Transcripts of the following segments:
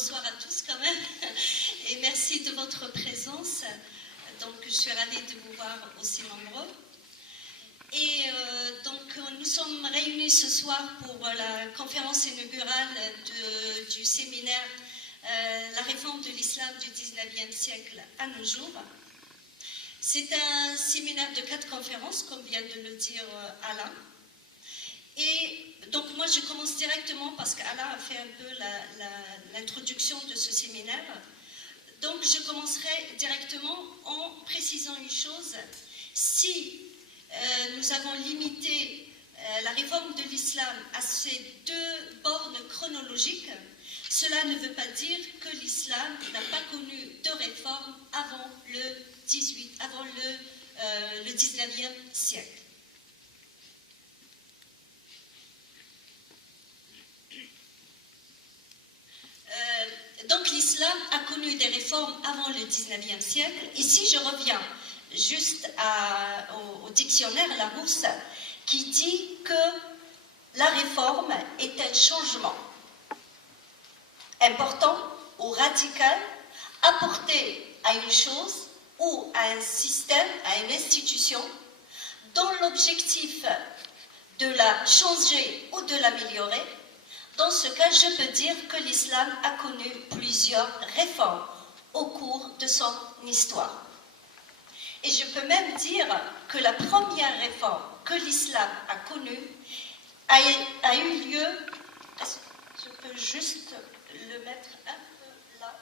bonsoir à tous quand même, et merci de votre présence. Donc, je suis ravie de vous voir aussi nombreux. Et donc, nous sommes réunis ce soir pour la conférence inaugurale du séminaire La réforme de l'islam du 19e siècle à nos jours. C'est un séminaire de 4 conférences, comme vient de le dire Alain. Et donc moi je commence directement parce qu'Alain a fait un peu l'introduction de ce séminaire. Donc je commencerai directement en précisant une chose. Si nous avons limité la réforme de l'islam à ces 2 bornes chronologiques, cela ne veut pas dire que l'islam n'a pas connu de réforme avant le 19e siècle. Donc l'islam a connu des réformes avant le 19e siècle. Et si je reviens juste au dictionnaire Larousse, qui dit que la réforme est un changement important ou radical apporté à une chose ou à un système, à une institution, dont l'objectif de la changer ou de l'améliorer. Dans ce cas, je peux dire que l'islam a connu plusieurs réformes au cours de son histoire. Et je peux même dire que la première réforme que l'islam a connue a eu lieu, est-ce que je peux juste le mettre un peu là,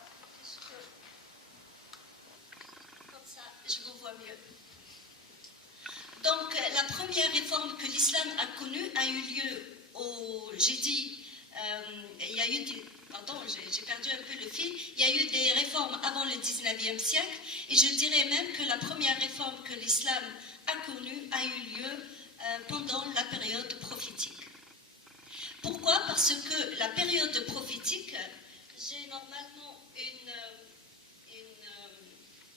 comme ça je vous vois mieux. Donc la première réforme que l'islam a connue a eu lieu il y a eu j'ai perdu un peu le fil. Il y a eu des réformes avant le 19e siècle et je dirais même que la première réforme que l'islam a connue a eu lieu pendant la période prophétique. Pourquoi? Parce que la période prophétique, j'ai normalement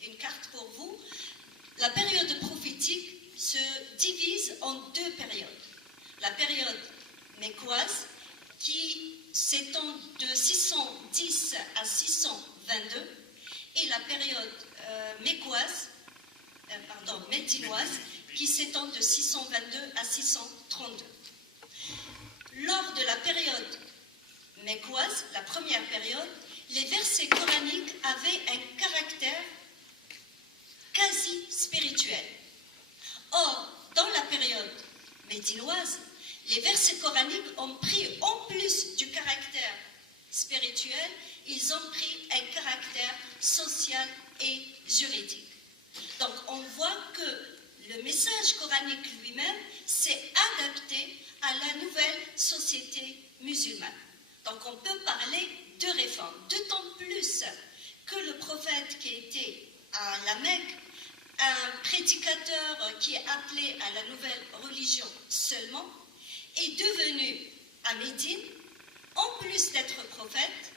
une carte pour vous. La période prophétique se divise en 2 périodes. La période mécoise, qui s'étend de 610 à 622, et la période médinoise, qui s'étend de 622 à 632. Lors de la période mécoise, la première période, les versets coraniques avaient un caractère quasi spirituel. Or, dans la période médinoise, les versets coraniques ont pris, en plus du caractère spirituel, ils ont pris un caractère social et juridique. Donc on voit que le message coranique lui-même s'est adapté à la nouvelle société musulmane. Donc on peut parler de réforme, d'autant plus que le prophète qui était à la Mecque, un prédicateur qui est appelé à la nouvelle religion seulement, est devenu à Médine, en plus d'être prophète,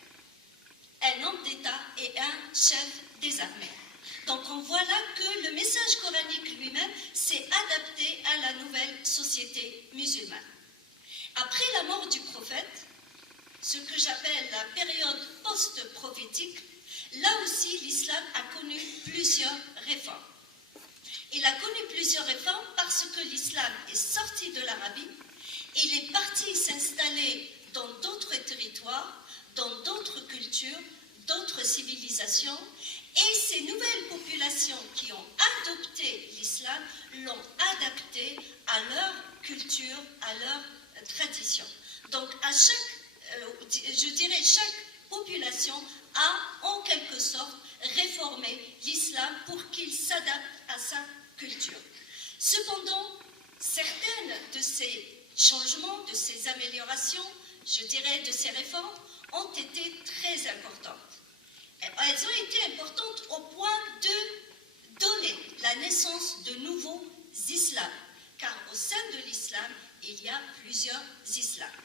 un homme d'État et un chef des armées. Donc on voit là que le message coranique lui-même s'est adapté à la nouvelle société musulmane. Après la mort du prophète, ce que j'appelle la période post-prophétique, là aussi l'islam a connu plusieurs réformes. Il a connu plusieurs réformes parce que l'islam est sorti de l'Arabie. Il est parti s'installer dans d'autres territoires, dans d'autres cultures, d'autres civilisations, et ces nouvelles populations qui ont adopté l'islam l'ont adapté à leur culture, à leur tradition. Donc chaque population a en quelque sorte réformé l'islam pour qu'il s'adapte à sa culture. Cependant, certaines de ces changements, de ces améliorations, je dirais de ces réformes, ont été très importantes. Elles ont été importantes au point de donner la naissance de nouveaux islams, car au sein de l'islam, il y a plusieurs islams.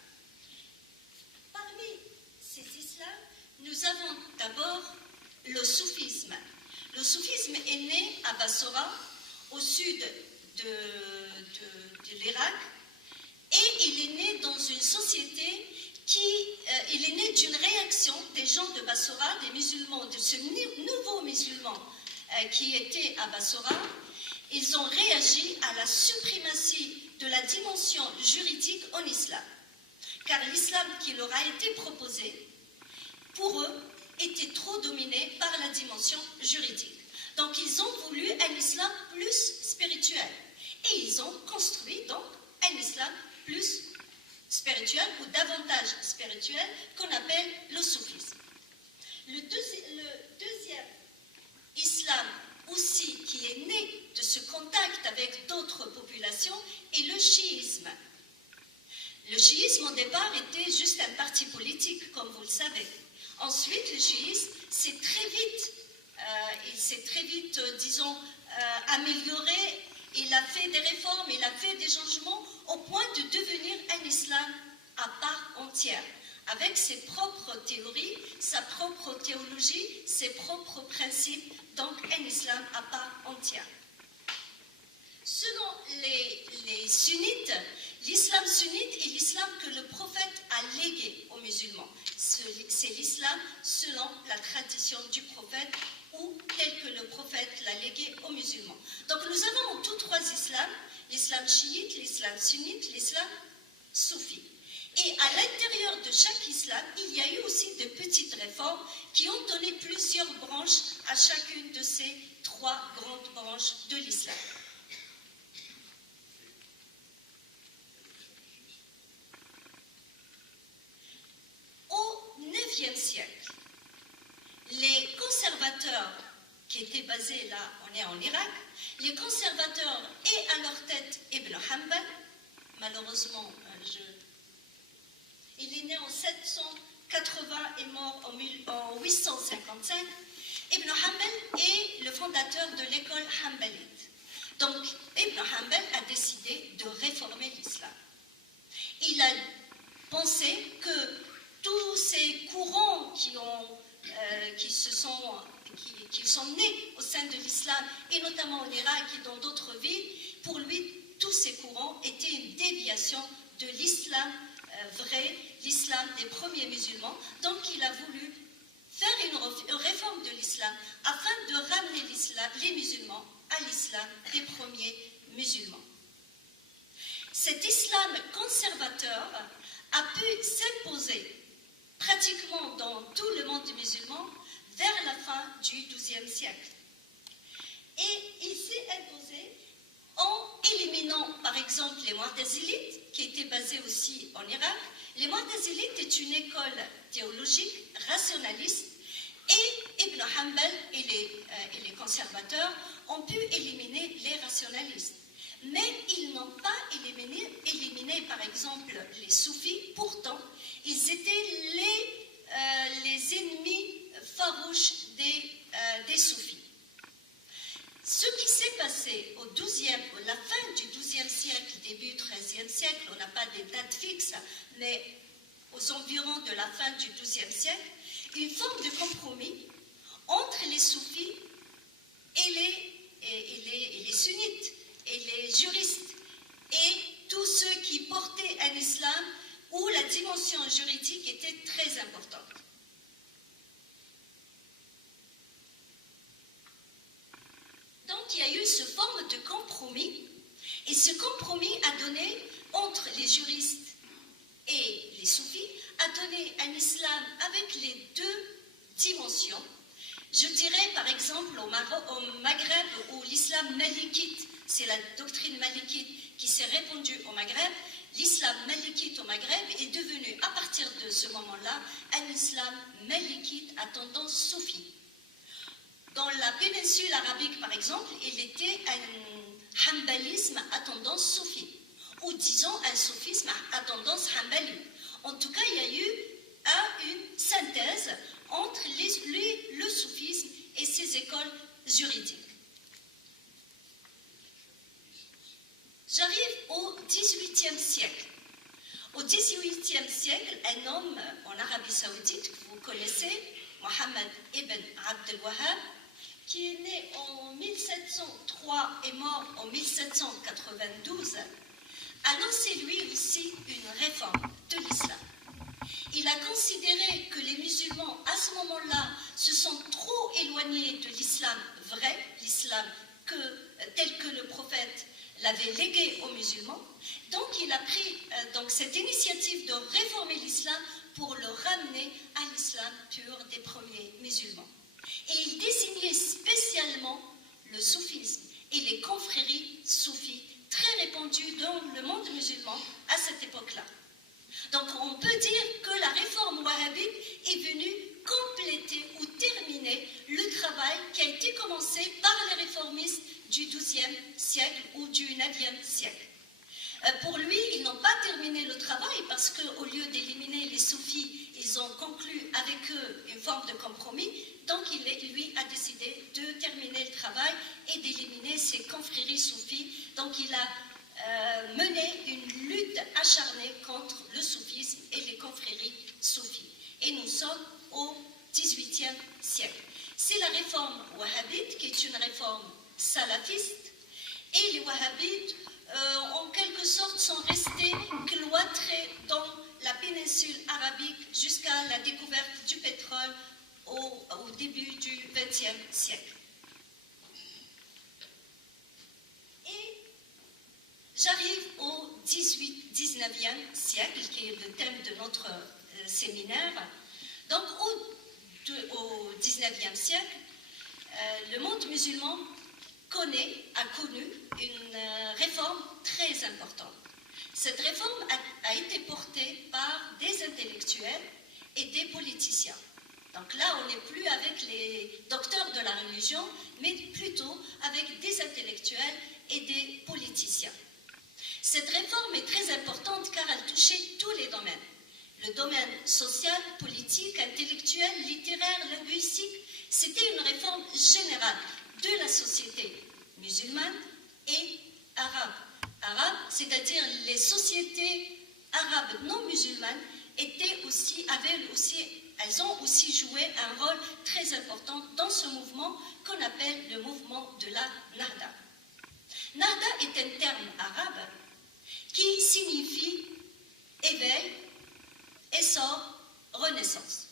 Parmi ces islams, nous avons d'abord le soufisme. Le soufisme est né à Bassora, au sud de l'Irak, et il est né dans une société qui il est né d'une réaction des gens de Bassora, des musulmans, de ce nouveau musulman qui était à Bassora. Ils ont réagi à la suprématie de la dimension juridique en islam. Car l'islam qui leur a été proposé, pour eux, était trop dominé par la dimension juridique. Donc ils ont voulu un islam plus spirituel. Et ils ont construit donc un islam plus spirituel ou davantage spirituel qu'on appelle le soufisme. Le deuxième islam aussi qui est né de ce contact avec d'autres populations est le chiisme. Le chiisme au départ était juste un parti politique, comme vous le savez. Ensuite, le chiisme s'est très vite, disons, amélioré. Il a fait des réformes, il a fait des changements au point de devenir un islam à part entière, avec ses propres théories, sa propre théologie, ses propres principes, donc un islam à part entière. Selon les sunnites, l'islam sunnite est l'islam que le prophète a légué aux musulmans. C'est l'islam selon la tradition du prophète ou tel que le prophète l'a légué aux musulmans. Donc nous avons en tout trois islams, l'islam chiite, l'islam sunnite, l'islam soufi. Et à l'intérieur de chaque islam, il y a eu aussi de petites réformes qui ont donné plusieurs branches à chacune de ces trois grandes branches de l'islam. Au IXe siècle, les conservateurs qui étaient basés là, on est en Irak, les conservateurs et à leur tête Ibn Hanbal, malheureusement, il est né en 780 et mort en 855. Ibn Hanbal est le fondateur de l'école Hanbalite. Donc, Ibn Hanbal a décidé de réformer l'islam. Il a pensé que tous ces courants qui sont nés au sein de l'islam, et notamment en Irak et dans d'autres villes, pour lui, tous ces courants étaient une déviation de l'islam vrai, l'islam des premiers musulmans. Donc il a voulu faire une réforme de l'islam afin de ramener les musulmans à l'islam des premiers musulmans. Cet islam conservateur a pu s'imposer pratiquement dans tout le monde musulman vers la fin du XIIe siècle. Et il s'est imposé en éliminant par exemple les Mu'tazilites, qui étaient basés aussi en Irak. Les Mu'tazilites est une école théologique rationaliste, et Ibn Hanbal et les conservateurs ont pu éliminer les rationalistes. Mais ils n'ont pas éliminé par exemple les soufis. Pourtant, ils étaient les ennemis farouches des soufis. Ce qui s'est passé la fin du XIIe siècle, début XIIIe siècle, on n'a pas des dates fixes, mais aux environs de la fin du XIIe siècle, une forme de compromis entre les soufis et les sunnites, et les juristes, et tous ceux qui portaient un islam où la dimension juridique était très importante. Donc il y a eu ce forme de compromis, et ce compromis a donné, entre les juristes et les soufis, a donné un islam avec les deux dimensions. Je dirais par exemple au Maghreb, où l'islam malikite, c'est la doctrine malikite qui s'est répandue au Maghreb, l'islam malikite au Maghreb est devenu à partir de ce moment-là un islam malikite à tendance soufie. Dans la péninsule arabique, par exemple, il était un hanbalisme à tendance soufie, ou disons un soufisme à tendance hanbali. En tout cas, il y a eu une synthèse entre le soufisme et ses écoles juridiques. J'arrive au XVIIIe siècle. Au XVIIIe siècle, un homme en Arabie Saoudite, que vous connaissez, Mohammed ibn Abd al-Wahhab, qui est né en 1703 et mort en 1792, a lancé lui aussi une réforme de l'islam. il a considéré que les musulmans, à ce moment-là, se sont trop éloignés de l'islam vrai, l'islam tel que le prophète l'avait légué aux musulmans. Donc il a pris cette initiative de réformer l'islam pour le ramener à l'islam pur des premiers musulmans. Et il désignait spécialement le soufisme et les confréries soufis très répandues dans le monde musulman à cette époque-là. Donc on peut dire que la réforme wahhabite est venue compléter ou terminer le travail qui a été commencé par les réformistes du XIIe siècle ou du IXe siècle. Pour lui, ils n'ont pas terminé le travail parce qu'au lieu d'éliminer les soufis, ils ont conclu avec eux une forme de compromis. Donc lui a décidé de terminer le travail et d'éliminer ces confréries soufis. Donc il a mené une lutte acharnée contre le soufisme et les confréries soufis. Et nous sommes au XVIIIe siècle. C'est la réforme wahhabite qui est une réforme salafiste. Et les wahhabites, en quelque sorte, sont restés cloîtrés dans la péninsule arabique jusqu'à la découverte du pétrole au début du XXe siècle. Et j'arrive au XIXe siècle, qui est le thème de notre séminaire. Donc, au XIXe siècle, le monde musulman a connu une réforme très importante. Cette réforme a été portée par des intellectuels et des politiciens. Donc là, on n'est plus avec les docteurs de la religion, mais plutôt avec des intellectuels et des politiciens. Cette réforme est très importante car elle touchait tous les domaines. Le domaine social, politique, intellectuel, littéraire, linguistique, c'était une réforme générale de la société musulmane et arabe. Arabe, c'est-à-dire les sociétés arabes non musulmanes elles ont aussi joué un rôle très important dans ce mouvement qu'on appelle le mouvement de la Nahda. Nahda est un terme arabe qui signifie éveil, essor, renaissance.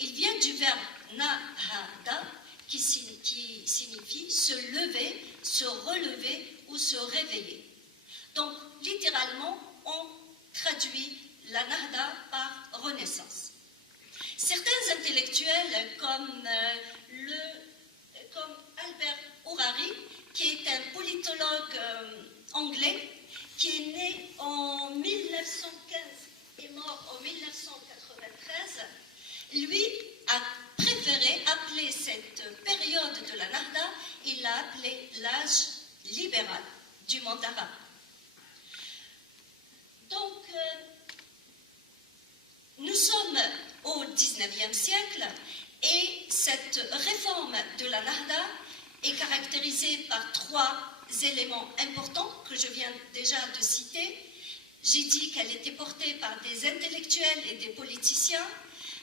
Il vient du verbe nahada qui signifie se lever, se relever ou se réveiller. Donc, littéralement, on traduit la Nahda par renaissance. Certains intellectuels, comme Albert Hourari, qui est un politologue anglais, qui est né en 1915 et mort en 1993, lui a préféré appeler cette période de la Nahda, il l'a appelé l'âge libéral du monde arabe. Donc, nous sommes au XIXe siècle et cette réforme de la Nahda est caractérisée par trois éléments importants que je viens déjà de citer. J'ai dit qu'elle était portée par des intellectuels et des politiciens.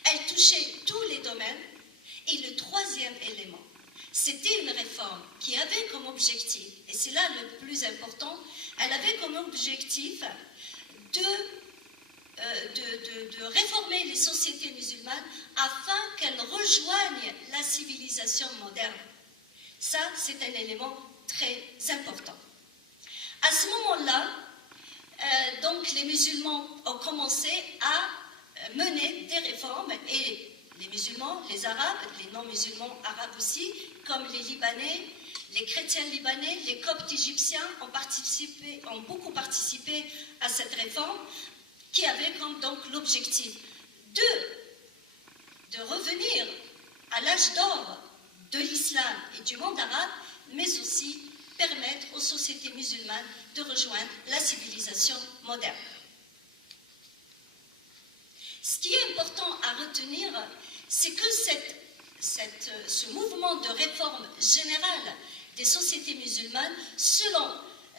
Elle touchait tous les domaines. Et le troisième élément, c'était une réforme qui avait comme objectif, et c'est là le plus important, elle avait comme objectif de réformer les sociétés musulmanes afin qu'elles rejoignent la civilisation moderne. Ça, c'est un élément très important. À ce moment-là, donc les musulmans ont commencé à mener des réformes et les musulmans, les arabes, les non-musulmans arabes aussi, comme les Libanais, les chrétiens libanais, les coptes égyptiens ont beaucoup participé à cette réforme qui avait comme donc l'objectif de revenir à l'âge d'or de l'islam et du monde arabe, mais aussi permettre aux sociétés musulmanes de rejoindre la civilisation moderne. Ce qui est important à retenir, c'est que ce mouvement de réforme générale des sociétés musulmanes, selon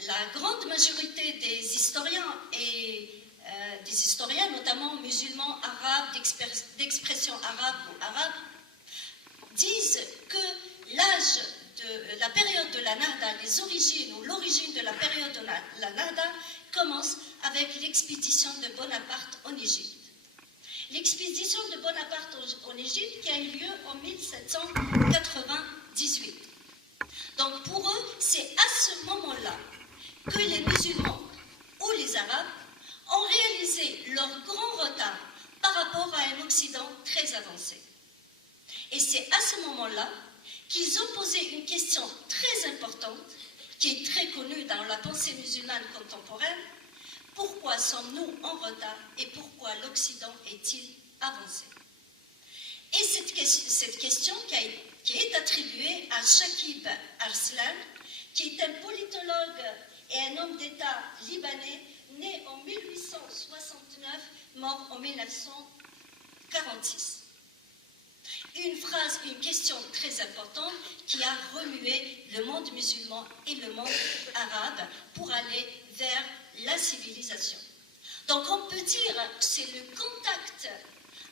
la grande majorité des historiens et des historiens, notamment musulmans arabes, d'expression arabe ou arabe, disent que la période de la Nahda, les origines ou l'origine de la période de la Nahda commence avec l'expédition de Bonaparte en Égypte. l'expédition de Bonaparte en Égypte qui a eu lieu en 1798. Donc pour eux, c'est à ce moment-là que les musulmans ou les arabes ont réalisé leur grand retard par rapport à un Occident très avancé. Et c'est à ce moment-là qu'ils ont posé une question très importante, qui est très connue dans la pensée musulmane contemporaine: pourquoi sommes-nous en retard et pourquoi l'Occident est-il avancé? Et cette question qui est attribuée à Shakib Arslan, qui est un politologue et un homme d'État libanais, né en 1869, mort en 1946. Une question très importante qui a remué le monde musulman et le monde arabe pour aller vers la civilisation. Donc on peut dire que c'est le contact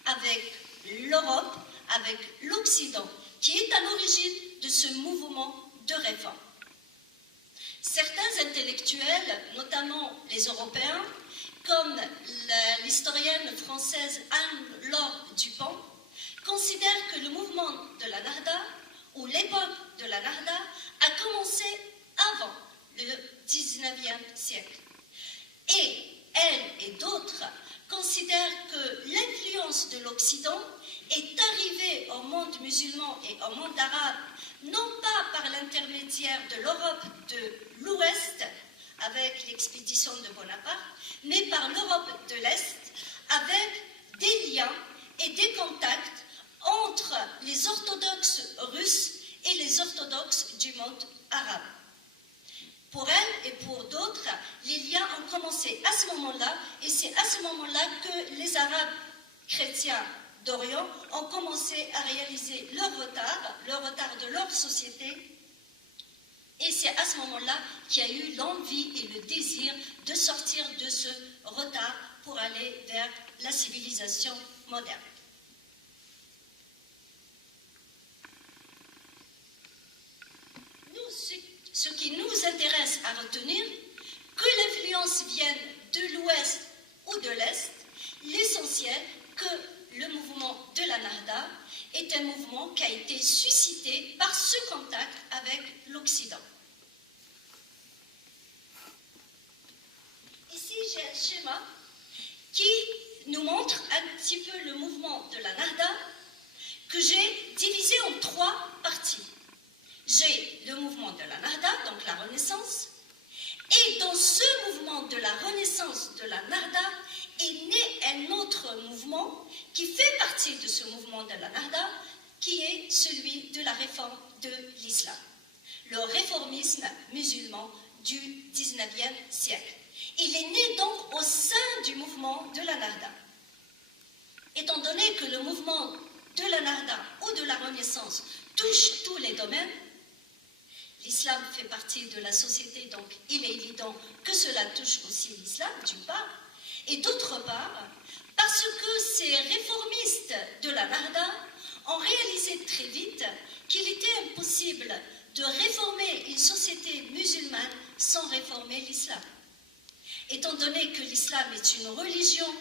avec l'Europe, avec l'Occident, qui est à l'origine de ce mouvement de réforme. Certains intellectuels, notamment les Européens, comme l'historienne française Anne-Laure Dupont, considèrent que le mouvement de la Nahda, ou l'époque de la Nahda, a commencé avant le XIXe siècle. Et elle et d'autres considèrent que l'influence de l'Occident est arrivée au monde musulman et au monde arabe, non pas par l'intermédiaire de l'Europe de l'Ouest, avec l'expédition de Bonaparte, mais par l'Europe de l'Est, avec des liens et des contacts entre les orthodoxes russes et les orthodoxes du monde arabe. Pour elle et pour d'autres, les liens ont commencé à ce moment-là, et c'est à ce moment-là que les Arabes chrétiens d'Orient ont commencé à réaliser leur retard de leur société, et c'est à ce moment-là qu'il y a eu l'envie et le désir de sortir de ce retard pour aller vers la civilisation moderne. Ce qui nous intéresse à retenir, que l'influence vienne de l'Ouest ou de l'Est, l'essentiel que le mouvement de la Nahda est un mouvement qui a été suscité par ce contact avec l'Occident. Ici, j'ai un schéma qui nous montre un petit peu le mouvement de la Nahda, que j'ai divisé en 3 parties. J'ai le mouvement de la Nahda, donc la Renaissance, et dans ce mouvement de la Renaissance de la Nahda est né un autre mouvement qui fait partie de ce mouvement de la Nahda, qui est celui de la réforme de l'islam, le réformisme musulman du XIXe siècle. Il est né donc au sein du mouvement de la Nahda. Étant donné que le mouvement de la Nahda ou de la Renaissance touche tous les domaines, l'islam fait partie de la société, donc il est évident que cela touche aussi l'islam, d'une part, et d'autre part, parce que ces réformistes de la Nahda ont réalisé très vite qu'il était impossible de réformer une société musulmane sans réformer l'islam. Étant donné que l'islam est une religion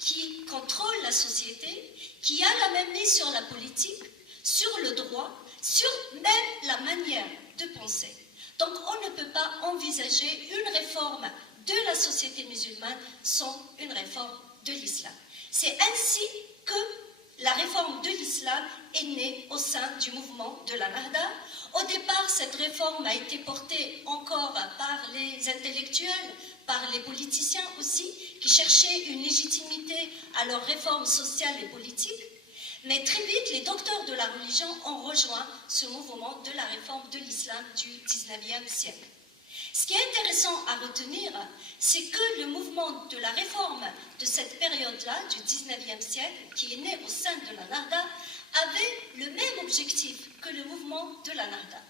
qui contrôle la société, qui a la même mise sur la politique, sur le droit, sur même la manière de penser. Donc on ne peut pas envisager une réforme de la société musulmane sans une réforme de l'islam. C'est ainsi que la réforme de l'islam est née au sein du mouvement de la Nahda. Au départ, cette réforme a été portée encore par les intellectuels, par les politiciens aussi, qui cherchaient une légitimité à leur réforme sociale et politique. Mais très vite, les docteurs de la religion ont rejoint ce mouvement de la réforme de l'islam du XIXe siècle. Ce qui est intéressant à retenir, c'est que le mouvement de la réforme de cette période-là, du XIXe siècle, qui est né au sein de la Nahda, avait le même objectif que le mouvement de la Nahda.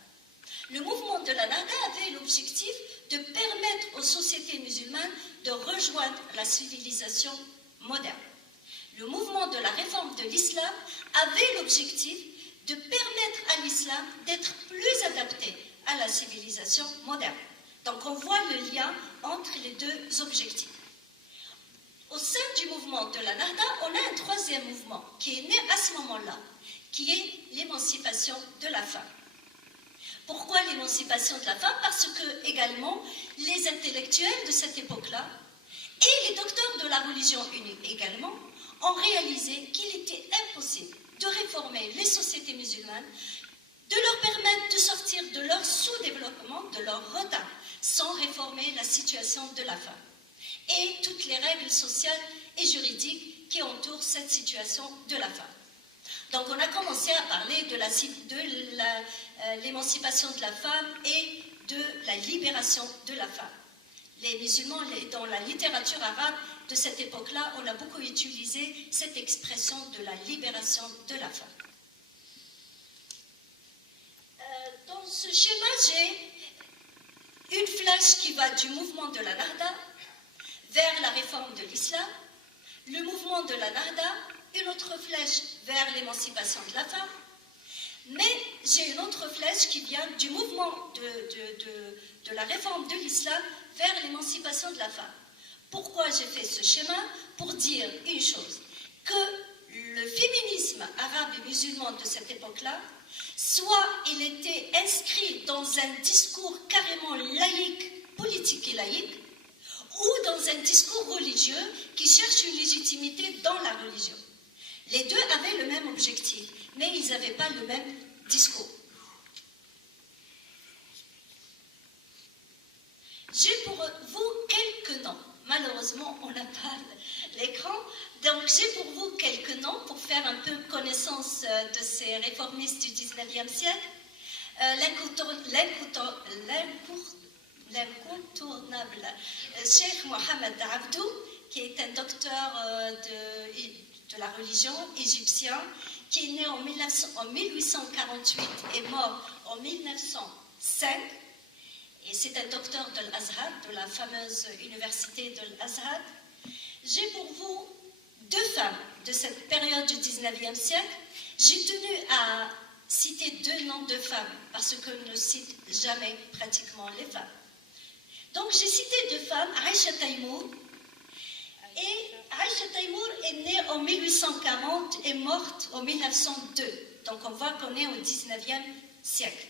Le mouvement de la Nahda avait l'objectif de permettre aux sociétés musulmanes de rejoindre la civilisation moderne. Le mouvement de la réforme de l'islam avait l'objectif de permettre à l'islam d'être plus adapté à la civilisation moderne. Donc on voit le lien entre les deux objectifs. au sein du mouvement de la Nahda, on a un troisième mouvement qui est né à ce moment-là, qui est l'émancipation de la femme. Pourquoi l'émancipation de la femme? Parce que, également, les intellectuels de cette époque-là et les docteurs de la religion unique également ont réalisé qu'il était impossible de réformer les sociétés musulmanes, de leur permettre de sortir de leur sous-développement, de leur retard, sans réformer la situation de la femme et toutes les règles sociales et juridiques qui entourent cette situation de la femme. Donc on a commencé à parler de l'émancipation de la femme et de la libération de la femme. Les musulmans, dans la littérature arabe de cette époque-là, on a beaucoup utilisé cette expression de la libération de la femme. Dans ce schéma, j'ai une flèche qui va du mouvement de la Nahda vers la réforme de l'islam, le mouvement de la Nahda, une autre flèche vers l'émancipation de la femme, mais j'ai une autre flèche qui vient du mouvement de la réforme de l'islam vers l'émancipation de la femme. Pourquoi j'ai fait ce schéma? Pour dire une chose, que le féminisme arabe et musulman de cette époque-là, soit il était inscrit dans un discours carrément laïque, politique et laïque, ou dans un discours religieux qui cherche une légitimité dans la religion. Les deux avaient le même objectif, mais ils n'avaient pas le même discours. J'ai pour vous quelques noms. Malheureusement, on n'a pas l'écran. Donc, j'ai pour vous quelques noms pour faire un peu connaissance de ces réformistes du 19e siècle. L'incontournable Cheikh Mohamed Abdou, qui est un docteur de la religion égyptien, qui est né en 1848 et mort en 1905. Et c'est un docteur de l'Azhar, de la fameuse université de l'Azhar. J'ai pour vous deux femmes de cette période du 19e siècle. J'ai tenu à citer deux noms de femmes, parce qu'on ne cite jamais pratiquement les femmes. Donc j'ai cité deux femmes, Aïcha Taïmour. Et Aïcha Taïmour est née en 1840 et morte en 1902. Donc on voit qu'on est au 19e siècle.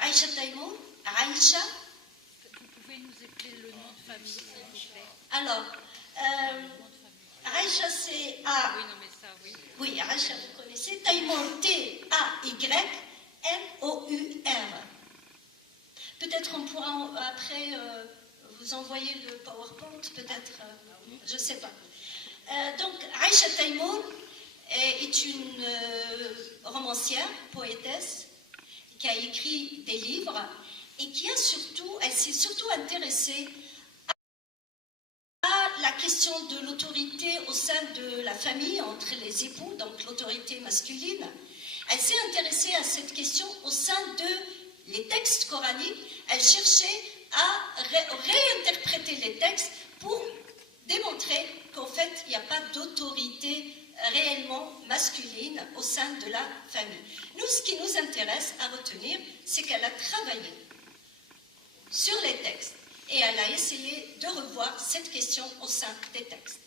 Aïcha Taïmour, Aïcha. Vous pouvez nous épeler le nom de famille, s'il vous plaît? Alors, Aïcha c'est A. Oui, non, mais ça, oui. Oui, Aïcha, vous connaissez. Taïmour, T-A-Y-M-O-U-R. Peut-être on pourra après vous envoyer le PowerPoint, peut-être, je ne sais pas. Donc, Aïcha Taïmour est une romancière, poétesse, qui a écrit des livres et elle s'est surtout intéressée à la question de l'autorité au sein de la famille, entre les époux, donc l'autorité masculine. Elle s'est intéressée à cette question au sein des textes coraniques. Elle cherchait à réinterpréter les textes pour démontrer qu'en fait, il n'y a pas d'autorité réellement masculine au sein de la famille. Nous, ce qui nous intéresse à retenir, c'est qu'elle a travaillé sur les textes et elle a essayé de revoir cette question au sein des textes.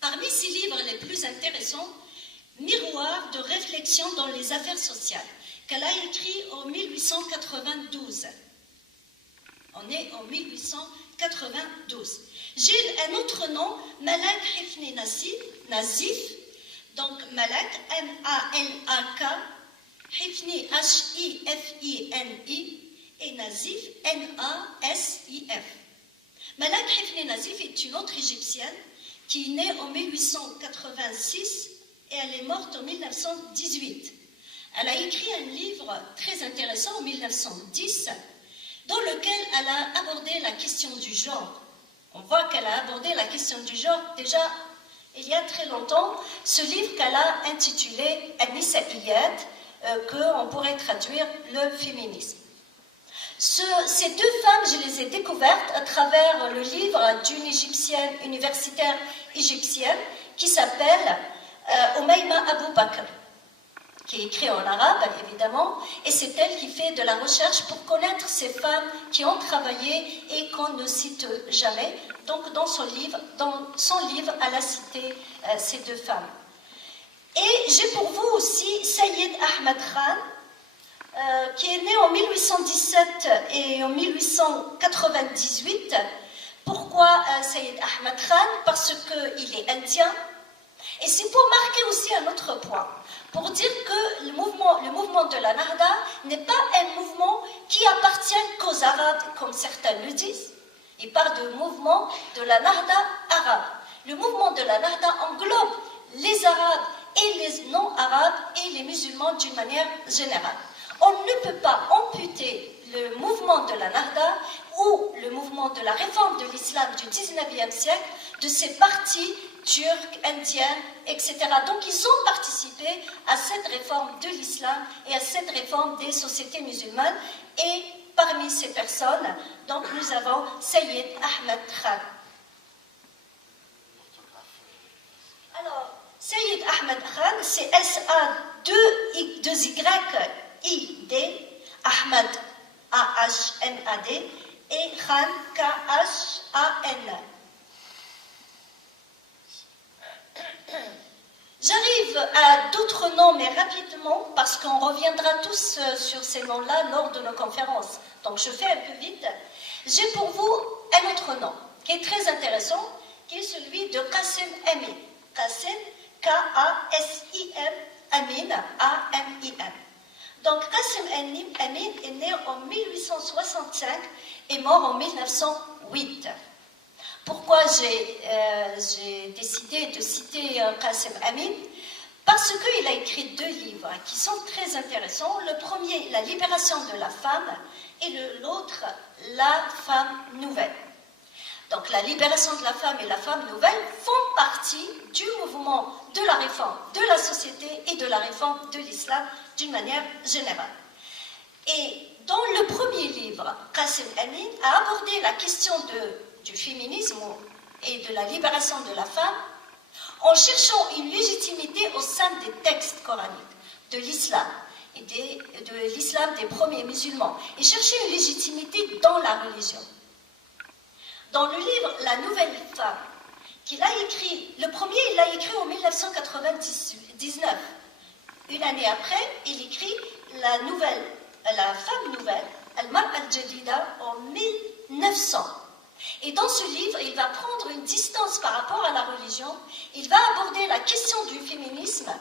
Parmi ses livres les plus intéressants, Miroir de réflexion dans les affaires sociales, qu'elle a écrit en 1892. On est en 1892. J'ai un autre nom, Malak Hifni Nazif, donc Malak, M-A-L-A-K, Hifni, H-I-F-I-N-I, et Nazif, N-A-S-I-F. Malak Hifni Nazif est une autre égyptienne qui est née en 1886 et elle est morte en 1918. Elle a écrit un livre très intéressant en 1910 dans lequel elle a abordé la question du genre. On voit qu'elle a abordé la question du genre déjà il y a très longtemps. Ce livre qu'elle a intitulé An-Nisa'iyat, qu'on pourrait traduire le féminisme. Ces deux femmes, je les ai découvertes à travers le livre d'une égyptienne, universitaire égyptienne, qui s'appelle Omeima Abou Bakr. qui est écrit en arabe, évidemment, et c'est elle qui fait de la recherche pour connaître ces femmes qui ont travaillé et qu'on ne cite jamais. Donc, dans son livre, elle a cité ces deux femmes. Et j'ai pour vous aussi Sayyid Ahmed Khan, qui est né en 1817 et en 1898. Pourquoi Sayyid Ahmed Khan? Parce qu'il est indien. Et c'est pour marquer aussi un autre point, pour dire que le mouvement de la Nahda n'est pas un mouvement qui appartient qu'aux Arabes, comme certains le disent. Il parle du mouvement de la Nahda arabe. Le mouvement de la Nahda englobe les Arabes et les non-Arabes et les musulmans d'une manière générale. On ne peut pas amputer le mouvement de la Nahda ou le mouvement de la réforme de l'islam du 19e siècle de ces partis turcs, indiens, etc. Donc ils ont participé à cette réforme de l'islam et à cette réforme des sociétés musulmanes. Et parmi ces personnes, donc nous avons Sayyid Ahmed Khan. Alors, Sayyid Ahmed Khan, c'est S-A-2-Y-I-D, Ahmed A-H-M-A-D, et Khan K-H-A-N. J'arrive à d'autres noms, mais rapidement, parce qu'on reviendra tous sur ces noms-là lors de nos conférences. Donc je fais un peu vite. J'ai pour vous un autre nom, qui est très intéressant, qui est celui de Qasim Amin. Qasim, K-A-S-I-M, Amin, A-M-I-N. Donc Qasim Amin est né en 1865 et mort en 1908. Pourquoi j'ai décidé de citer Qasim Amin? Parce qu'il a écrit deux livres qui sont très intéressants. Le premier, La libération de la femme, et l'autre, La femme nouvelle. Donc la libération de la femme et la femme nouvelle font partie du mouvement de la réforme de la société et de la réforme de l'islam d'une manière générale. Et dans le premier livre, Qasim Amin a abordé la question du féminisme et de la libération de la femme en cherchant une légitimité au sein des textes coraniques de l'islam et de l'islam des premiers musulmans et chercher une légitimité dans la religion. Dans le livre La Nouvelle Femme, qu'il a écrit, le premier il l'a écrit en 1999. Une année après, il écrit La Femme Nouvelle, Al-Mar al-Jadida, en 1900. Et dans ce livre, il va prendre une distance par rapport à la religion. Il va aborder la question du féminisme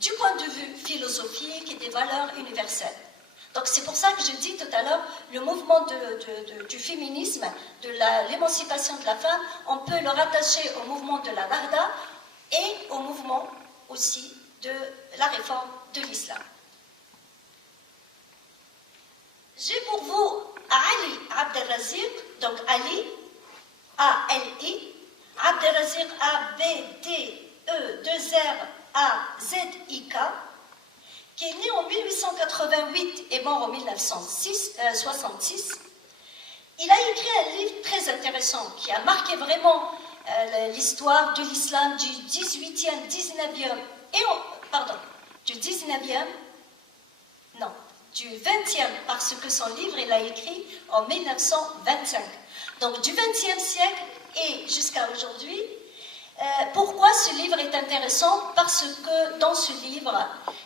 du point de vue philosophique et des valeurs universelles. Donc c'est pour ça que je dis tout à l'heure, le mouvement du féminisme, de l'émancipation de la femme, on peut le rattacher au mouvement de la Nahda et au mouvement aussi de la réforme de l'islam. J'ai pour vous Ali Abdelrazik, donc Ali, A-L-I, Abdelrazik, A-B-D-E-2-R-A-Z-I-K, qui est né en 1888 et mort en 1966. Il a écrit un livre très intéressant qui a marqué vraiment l'histoire de l'islam du 18e, 19e du 20e, parce que son livre, il a écrit en 1925. Donc du 20e siècle et jusqu'à aujourd'hui. Pourquoi ce livre est intéressant? Parce que dans ce livre,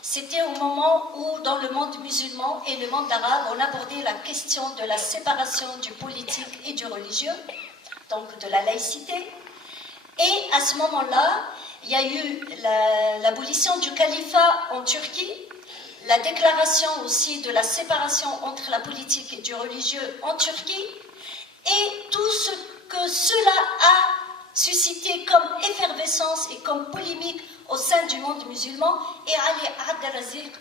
c'était au moment où dans le monde musulman et le monde arabe, on abordait la question de la séparation du politique et du religieux, donc de la laïcité. Et à ce moment-là, il y a eu l'abolition du califat en Turquie, la déclaration aussi de la séparation entre la politique et du religieux en Turquie, et tout ce que cela a suscité comme effervescence et comme polémique au sein du monde musulman. Et Ali Abdelrazik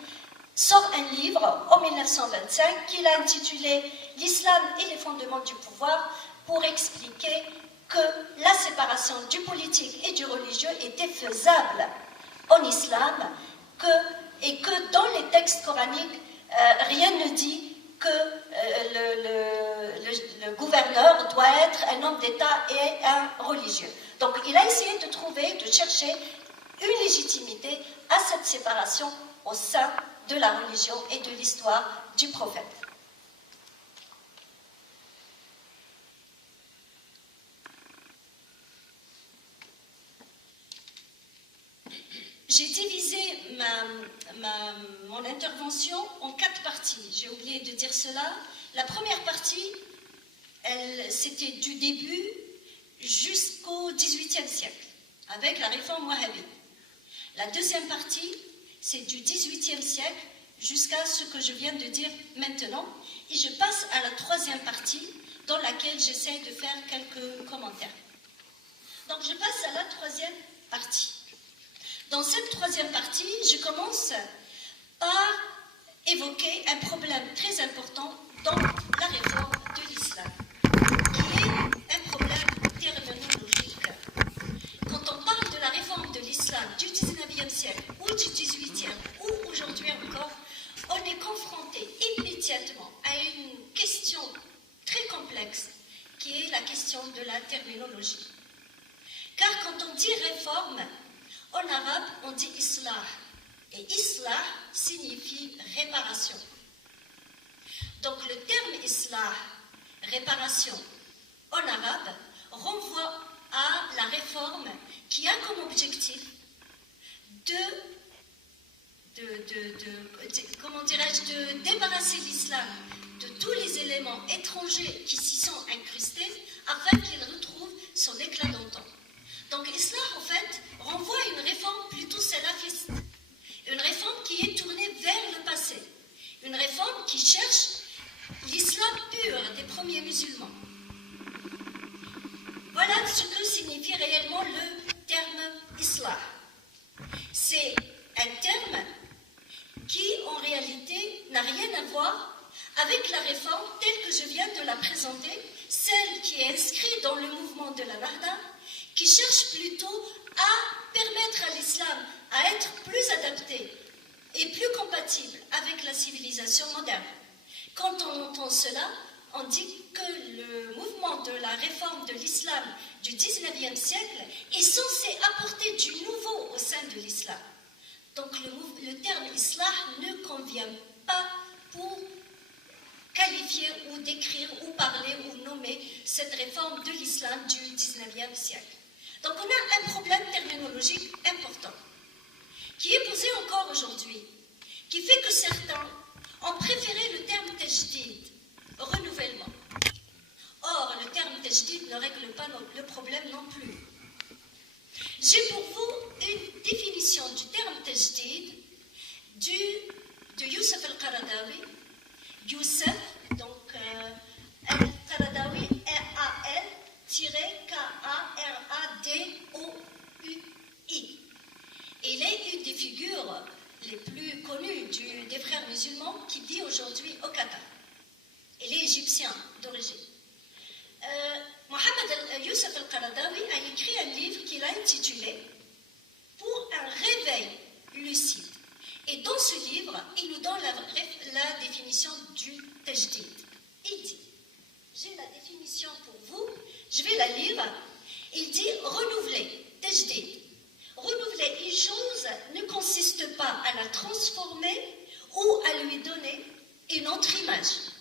sort un livre en 1925 qu'il a intitulé « L'islam et les fondements du pouvoir » pour expliquer que la séparation du politique et du religieux était faisable en islam et que dans les textes coraniques, rien ne dit que le gouverneur doit être un homme d'État et un religieux. Donc il a essayé de chercher une légitimité à cette séparation au sein de la religion et de l'histoire du prophète. J'ai divisé mon intervention en 4 parties. J'ai oublié de dire cela. La première partie, c'était du début jusqu'au XVIIIe siècle, avec la réforme wahhabite. La deuxième partie, c'est du XVIIIe siècle jusqu'à ce que je viens de dire maintenant. Et je passe à la troisième partie, dans laquelle j'essaie de faire quelques commentaires. Donc je passe à la troisième partie. Dans cette troisième partie, je commence par évoquer un problème très important dans la réforme de l'islam, qui est un problème terminologique. Quand on parle de la réforme de l'islam du 19e siècle ou du 18e ou aujourd'hui encore, on est confronté immédiatement à une question très complexe qui est la question de la terminologie. Car quand on dit réforme, en arabe, on dit islah. Et islah signifie réparation. Donc le terme islah, réparation, en arabe, renvoie à la réforme qui a comme objectif de débarrasser l'islam de tous les éléments étrangers qui s'y sont incrustés afin qu'il retrouve son éclat d'antan. Donc l'islam, en fait, renvoie à une réforme plutôt salafiste, une réforme qui est tournée vers le passé, une réforme qui cherche l'islam pur des premiers musulmans. Voilà ce que signifie réellement le terme islam. C'est un terme qui, en réalité, n'a rien à voir avec la réforme telle que je viens de la présenter, celle qui est inscrite dans le mouvement de la Nahda, qui cherche plutôt à permettre à l'islam à être plus adapté et plus compatible avec la civilisation moderne. Quand on entend cela, on dit que le mouvement de la réforme de l'islam du 19e siècle est censé apporter du nouveau au sein de l'islam. Donc le terme islah ne convient pas pour qualifier ou décrire ou parler ou nommer cette réforme de l'islam du 19e siècle. Donc on a un problème terminologique important qui est posé encore aujourd'hui, qui fait que certains ont préféré le terme tajdid, renouvellement. Or, le terme tajdid ne règle pas le problème non plus. J'ai pour vous une définition du terme tajdid de Youssef al-Qaradawi. Youssef, donc al-Qaradawi, R-A-L-K-A-R-A-D-O-U-I. Il est une des figures les plus connues des frères musulmans qui vit aujourd'hui au Qatar. Il est égyptien d'origine. Mohamed Youssef al-Qaradawi a écrit un livre qu'il a intitulé « Pour un réveil lucide ». Et dans ce livre, il nous donne la définition du tajdid. Il dit, j'ai la définition pour vous, je vais la lire. Il dit renouveler, tajdid. Renouveler une chose ne consiste pas à la transformer ou à lui donner une autre image,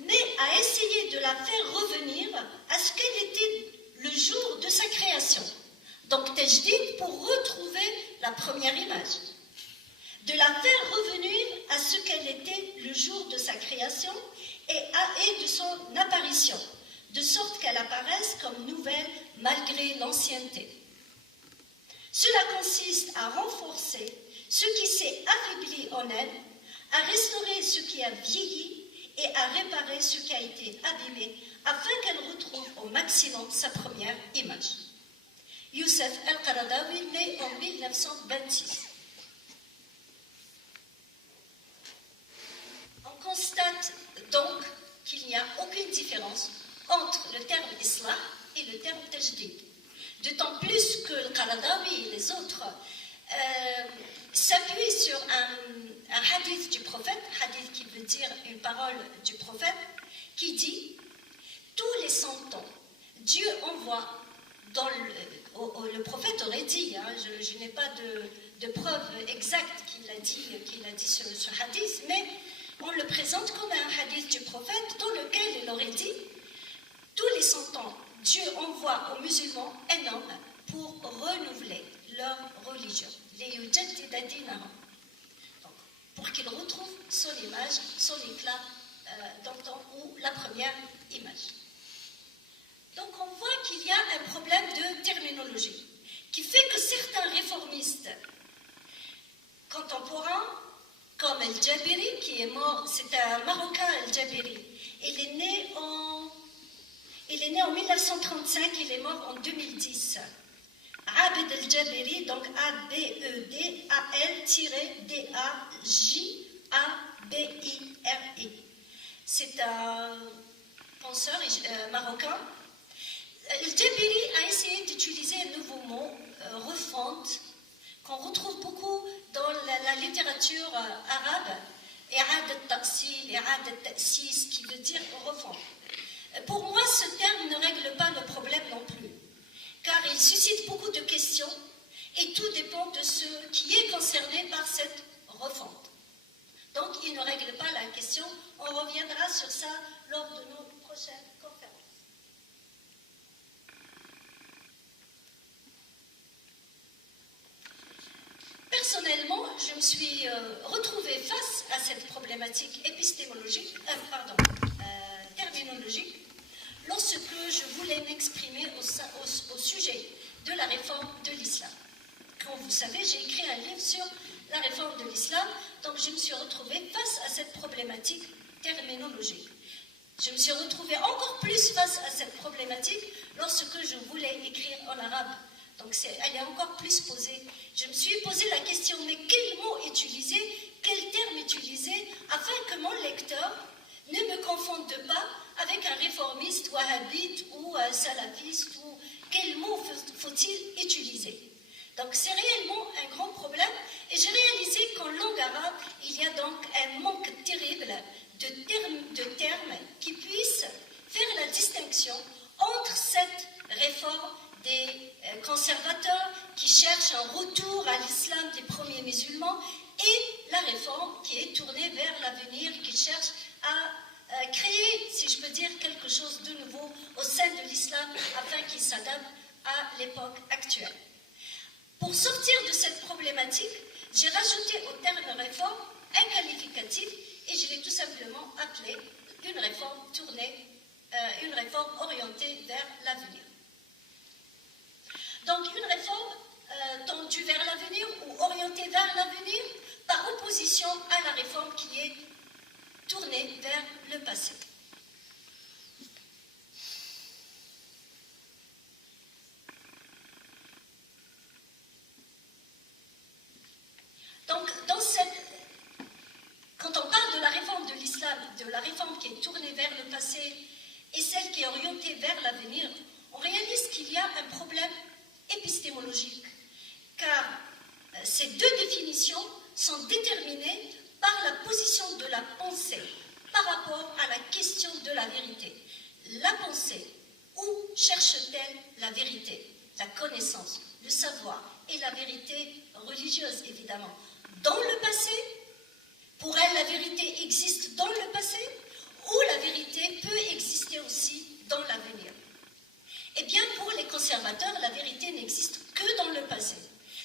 mais à essayer de la faire revenir à ce qu'elle était le jour de sa création. Donc tajdid pour retrouver la première image. De la faire revenir à ce qu'elle était le jour de sa création et de son apparition, de sorte qu'elle apparaisse comme nouvelle malgré l'ancienneté. Cela consiste à renforcer ce qui s'est affaibli en elle, à restaurer ce qui a vieilli et à réparer ce qui a été abîmé, afin qu'elle retrouve au maximum sa première image. Youssef al-Qaradawi, né en 1926. On constate donc qu'il n'y a aucune différence entre le terme islah et le terme tajdid. D'autant plus que al-Qaradawi et les autres s'appuient sur un hadith du prophète, hadith qui veut dire une parole du prophète, qui dit « Tous les 100 ans, Dieu envoie dans le prophète aurait dit, je n'ai pas pas de preuves exactes qu'il a dit ce hadith, mais on le présente comme un hadith du prophète dans lequel il aurait dit « Tous les 100 ans, Dieu envoie aux musulmans un homme pour renouveler leur religion. Donc, pour qu'ils retrouvent son image, son éclat d'antan ou la première image. » Donc on voit qu'il y a un problème de terminologie qui fait que certains réformistes contemporains, comme El-Jabiri, qui est mort, c'est un Marocain, El-Jabiri, il est né en 1935, il est mort en 2010. Abed El-Jabiri, donc A-B-E-D-A-L-D-A-J-A-B-I-R-I. C'est un penseur marocain. El-Jabiri a essayé d'utiliser un nouveau mot, refonte, qu'on retrouve beaucoup dans la littérature arabe, I'ad al-Taqsil, I'ad al-Ta'sis, qui veut dire refondre. Pour moi, ce terme ne règle pas le problème non plus, car il suscite beaucoup de questions et tout dépend de ce qui est concerné par cette refonte. Donc, il ne règle pas la question. On reviendra sur ça lors de nos prochaines conférences. Personnellement, je me suis retrouvée face à cette problématique épistémologique, terminologique, lorsque je voulais m'exprimer au sujet de la réforme de l'islam. Comme vous savez, j'ai écrit un livre sur la réforme de l'islam, donc je me suis retrouvée face à cette problématique terminologique. Je me suis retrouvée encore plus face à cette problématique lorsque je voulais écrire en arabe. Donc elle est encore plus posée. Je me suis posé la question, mais quel mot utiliser, quel terme utiliser, afin que mon lecteur ne me confonde pas avec un réformiste wahhabite ou un salafiste, ou quel mot faut-il utiliser. Donc c'est réellement un grand problème, et j'ai réalisé qu'en langue arabe, il y a donc un manque terrible de termes qui puissent faire la distinction entre cette réforme des conservateurs qui cherchent un retour à l'islam des premiers musulmans et la réforme qui est tournée vers l'avenir, qui cherche à créer, si je peux dire, quelque chose de nouveau au sein de l'islam afin qu'il s'adapte à l'époque actuelle. Pour sortir de cette problématique, j'ai rajouté au terme réforme un qualificatif et je l'ai tout simplement appelé une réforme orientée vers l'avenir. Donc une réforme tendue vers l'avenir ou orientée vers l'avenir par opposition à la réforme qui est tournée vers le passé. Donc quand on parle de la réforme de l'islam, de la réforme qui est tournée vers le passé et celle qui est orientée vers l'avenir, on réalise qu'il y a un problème épistémologique, car ces deux définitions sont déterminées par la position de la pensée par rapport à la question de la vérité. La pensée, où cherche-t-elle la vérité? La connaissance, le savoir et la vérité religieuse, évidemment. Dans le passé, pour elle, la vérité existe dans le passé, ou la vérité peut exister aussi dans l'avenir. Eh bien, pour les conservateurs, la vérité n'existe que dans le passé.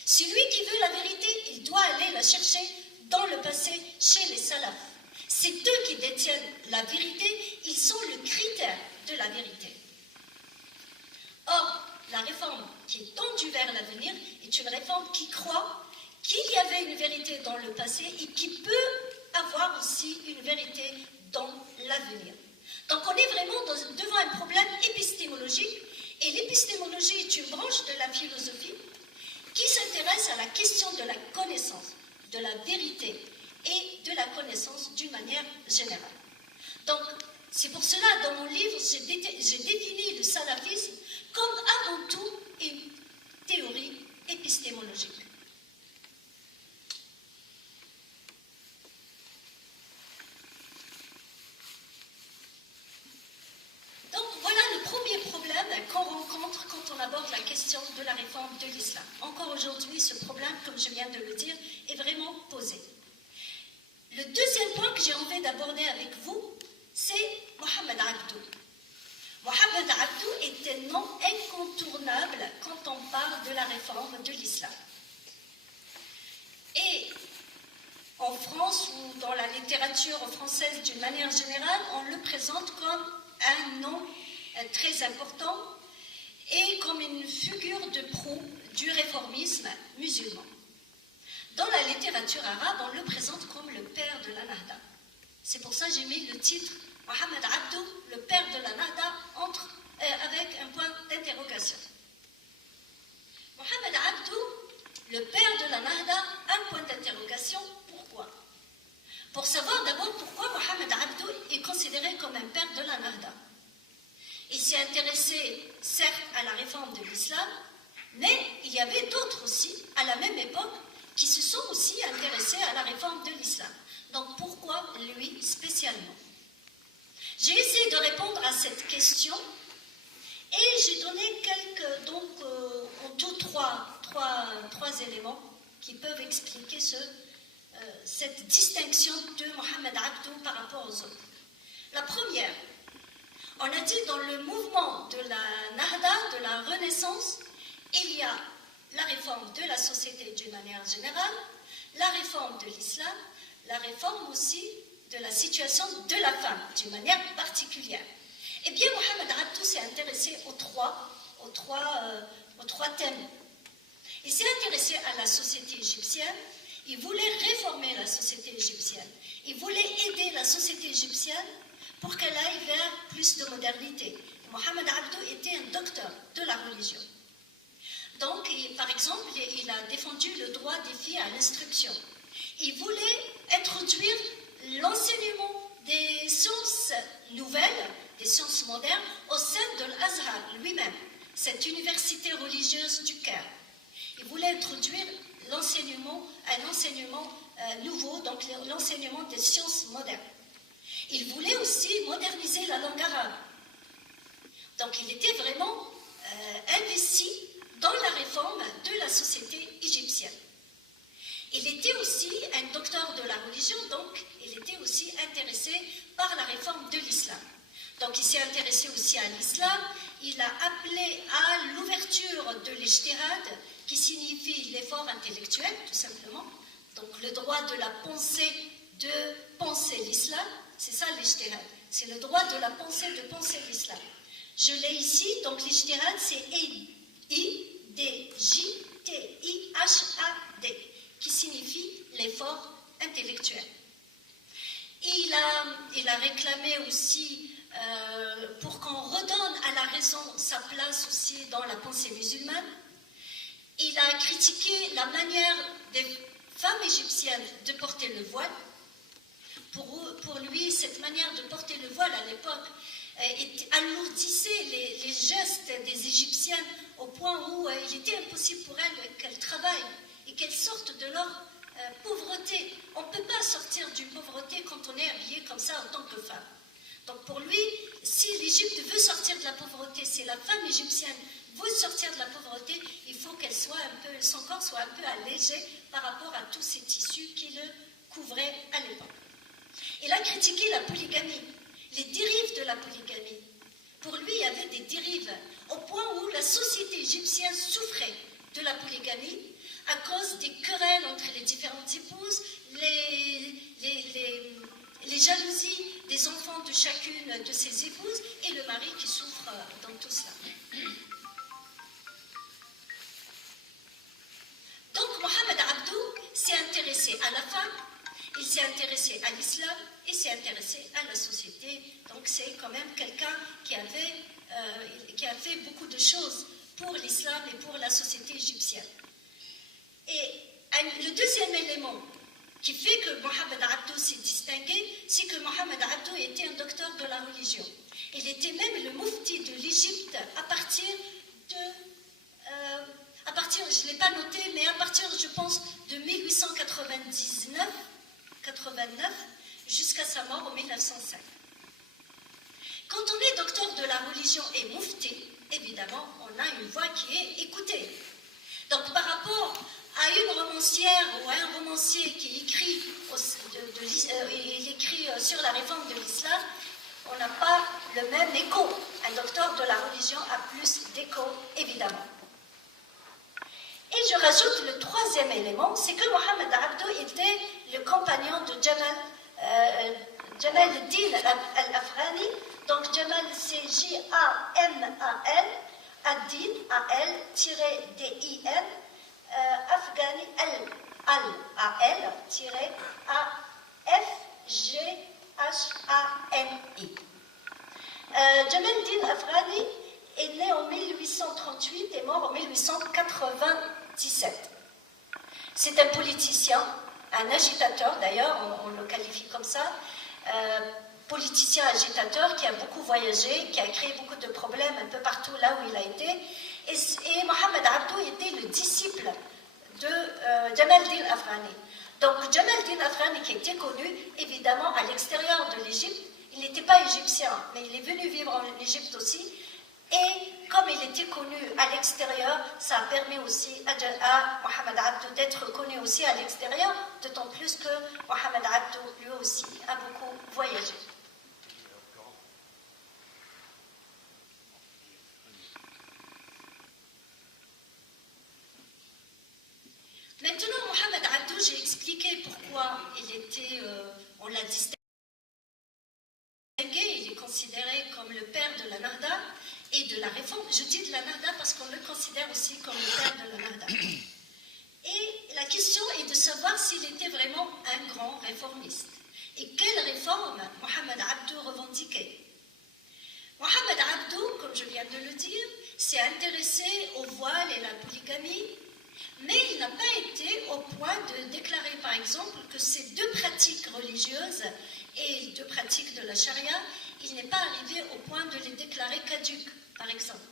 Celui qui veut la vérité, il doit aller la chercher dans le passé chez les salafs. C'est eux qui détiennent la vérité, ils sont le critère de la vérité. Or, la réforme qui est tendue vers l'avenir est une réforme qui croit qu'il y avait une vérité dans le passé et qui peut avoir aussi une vérité dans l'avenir. Donc on est vraiment devant un problème épistémologique, et l'épistémologie est une branche de la philosophie qui s'intéresse à la question de la connaissance, de la vérité et de la connaissance d'une manière générale. Donc c'est pour cela, dans mon livre, j'ai défini le salafisme comme avant tout une théorie épistémologique. Donc voilà le premier problème qu'on rencontre quand on aborde la question de la réforme de l'islam. Encore aujourd'hui, ce problème comme je viens de le dire, est vraiment posée. Le deuxième point que j'ai envie d'aborder avec vous, c'est Mohamed Abdou. Mohamed Abdou est un nom incontournable quand on parle de la réforme de l'islam. Et en France ou dans la littérature française d'une manière générale, on le présente comme un nom très important et comme une figure de proue du réformisme musulman. Dans la littérature arabe, on le présente comme le père de la Nahda. C'est pour ça que j'ai mis le titre Mohamed Abdou, le père de la Nahda, avec un point d'interrogation. Mohamed Abdou, le père de la Nahda, un point d'interrogation, pourquoi? Pour savoir d'abord pourquoi Mohamed Abdou est considéré comme un père de la Nahda. Il s'est intéressé, certes, à la réforme de l'islam, mais il y avait d'autres aussi, à la même époque, qui se sont aussi intéressés à la réforme de l'islam. Donc pourquoi lui spécialement? J'ai essayé de répondre à cette question et j'ai donné en tout trois éléments qui peuvent expliquer cette distinction de Mohamed Abdou par rapport aux autres. La première, on a dit dans le mouvement de la Nahda, de la Renaissance, il y a la réforme de la société d'une manière générale, la réforme de l'islam, la réforme aussi de la situation de la femme d'une manière particulière. Eh bien, Mohamed Abdou s'est intéressé aux trois thèmes. Il s'est intéressé à la société égyptienne, il voulait réformer la société égyptienne, il voulait aider la société égyptienne pour qu'elle aille vers plus de modernité. Mohamed Abdou était un docteur de la religion. Donc, par exemple, il a défendu le droit des filles à l'instruction. Il voulait introduire l'enseignement des sciences nouvelles, des sciences modernes, au sein de l'Azhar lui-même, cette université religieuse du Caire. Il voulait introduire un enseignement nouveau, donc l'enseignement des sciences modernes. Il voulait aussi moderniser la langue arabe. Donc il était vraiment investi dans la réforme de la société égyptienne. Il était aussi un docteur de la religion, donc il était aussi intéressé par la réforme de l'islam. Donc il s'est intéressé aussi à l'islam, il a appelé à l'ouverture de l'ijtihad, qui signifie l'effort intellectuel, tout simplement. Donc le droit de penser l'islam, c'est ça l'ijtihad. C'est le droit de penser l'islam. Je l'ai ici, donc l'ijtihad c'est I-D-J-T-I-H-A-D, qui signifie l'effort intellectuel. Il a réclamé aussi pour qu'on redonne à la raison sa place aussi dans la pensée musulmane. Il a critiqué la manière des femmes égyptiennes de porter le voile. Pour lui, cette manière de porter le voile à l'époque alourdissait les gestes des Égyptiennes au point où il était impossible pour elles qu'elles travaillent et qu'elles sortent de leur pauvreté. On ne peut pas sortir d'une pauvreté quand on est habillé comme ça en tant que femme. Donc pour lui, si l'Égypte veut sortir de la pauvreté, si la femme égyptienne veut sortir de la pauvreté, il faut son corps soit un peu allégé par rapport à tous ces tissus qui le couvraient à l'époque. Il a critiqué la polygamie, les dérives de la polygamie. Pour lui, il y avait des dérives, au point où la société égyptienne souffrait de la polygamie à cause des querelles entre les différentes épouses, les jalousies des enfants de chacune de ses épouses et le mari qui souffre dans tout cela. Donc Mohamed Abdou s'est intéressé à la femme, il s'est intéressé à l'islam et s'est intéressé à la société. Donc c'est quand même quelqu'un qui a fait beaucoup de choses pour l'islam et pour la société égyptienne. Et le deuxième élément qui fait que Mohamed Abdou s'est distingué, c'est que Mohamed Abdou était un docteur de la religion. Il était même le mufti de l'Égypte à partir, je ne l'ai pas noté, mais à partir, je pense, de 1889 jusqu'à sa mort en 1905. Quand on est docteur de la religion et mufti, évidemment, on a une voix qui est écoutée. Donc par rapport à une romancière ou à un romancier qui écrit, il écrit sur la réforme de l'islam, on n'a pas le même écho. Un docteur de la religion a plus d'écho, évidemment. Et je rajoute le troisième élément, c'est que Mohamed Abdou était le compagnon de Jamal al-Din al-Afghani. Donc Jamal, c'est J-A-M-A-L, Ad-Din, A-L-D-I-N, Afghani, Al-A-L-F-G-H-A-N-I. Jamal al-Din Afghani est né en 1838 et mort en 1897. C'est un politicien, un agitateur d'ailleurs, on le qualifie comme ça, politicien agitateur qui a beaucoup voyagé, qui a créé beaucoup de problèmes un peu partout là où il a été. Et Mohamed Abdou était le disciple de Jamal al-Din Afghani. Donc Jamal al-Din Afghani qui était connu évidemment à l'extérieur de l'Égypte, il n'était pas égyptien, mais il est venu vivre en Égypte aussi. Et comme il était connu à l'extérieur, ça a permis aussi à Mohamed Abdou d'être connu aussi à l'extérieur, d'autant plus que Mohamed Abdou lui aussi a beaucoup voyagé. Maintenant, Mohamed Abdou, j'ai expliqué pourquoi on l'a distingué, il est considéré comme le père de la Nahda et de la réforme. Je dis de la Nahda parce qu'on le considère aussi comme le père de la Nahda. Et la question est de savoir s'il était vraiment un grand réformiste. Et quelle réforme Mohamed Abdou revendiquait? Mohamed Abdou, comme je viens de le dire, s'est intéressé au voile et la polygamie, mais il n'a pas été au point de déclarer, par exemple, que ces deux pratiques religieuses et deux pratiques de la charia, il n'est pas arrivé au point de les déclarer caduques, par exemple.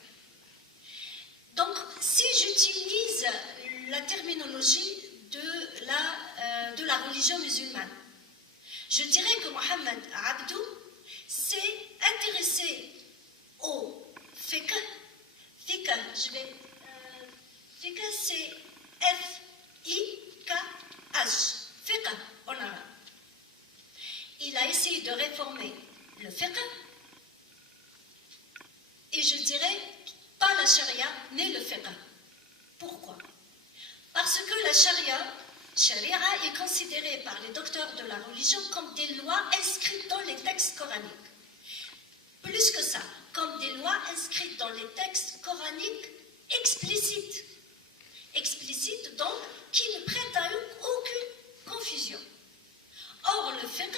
Donc, si j'utilise la terminologie de la religion musulmane, je dirais que Mohamed Abdou s'est intéressé au fiqh. Fiqh, fiqh, c'est F-I-K-H, fiqh en arabe. Il a essayé de réformer le fiqh, et je dirais pas la charia, mais le fiqh. Pourquoi? Parce que la charia est considérée par les docteurs de la religion comme des lois inscrites dans les textes coraniques. Plus que ça, comme des lois inscrites dans les textes coraniques explicites. Explicites donc, qui ne prêtent à aucune confusion. Or, le fiqh,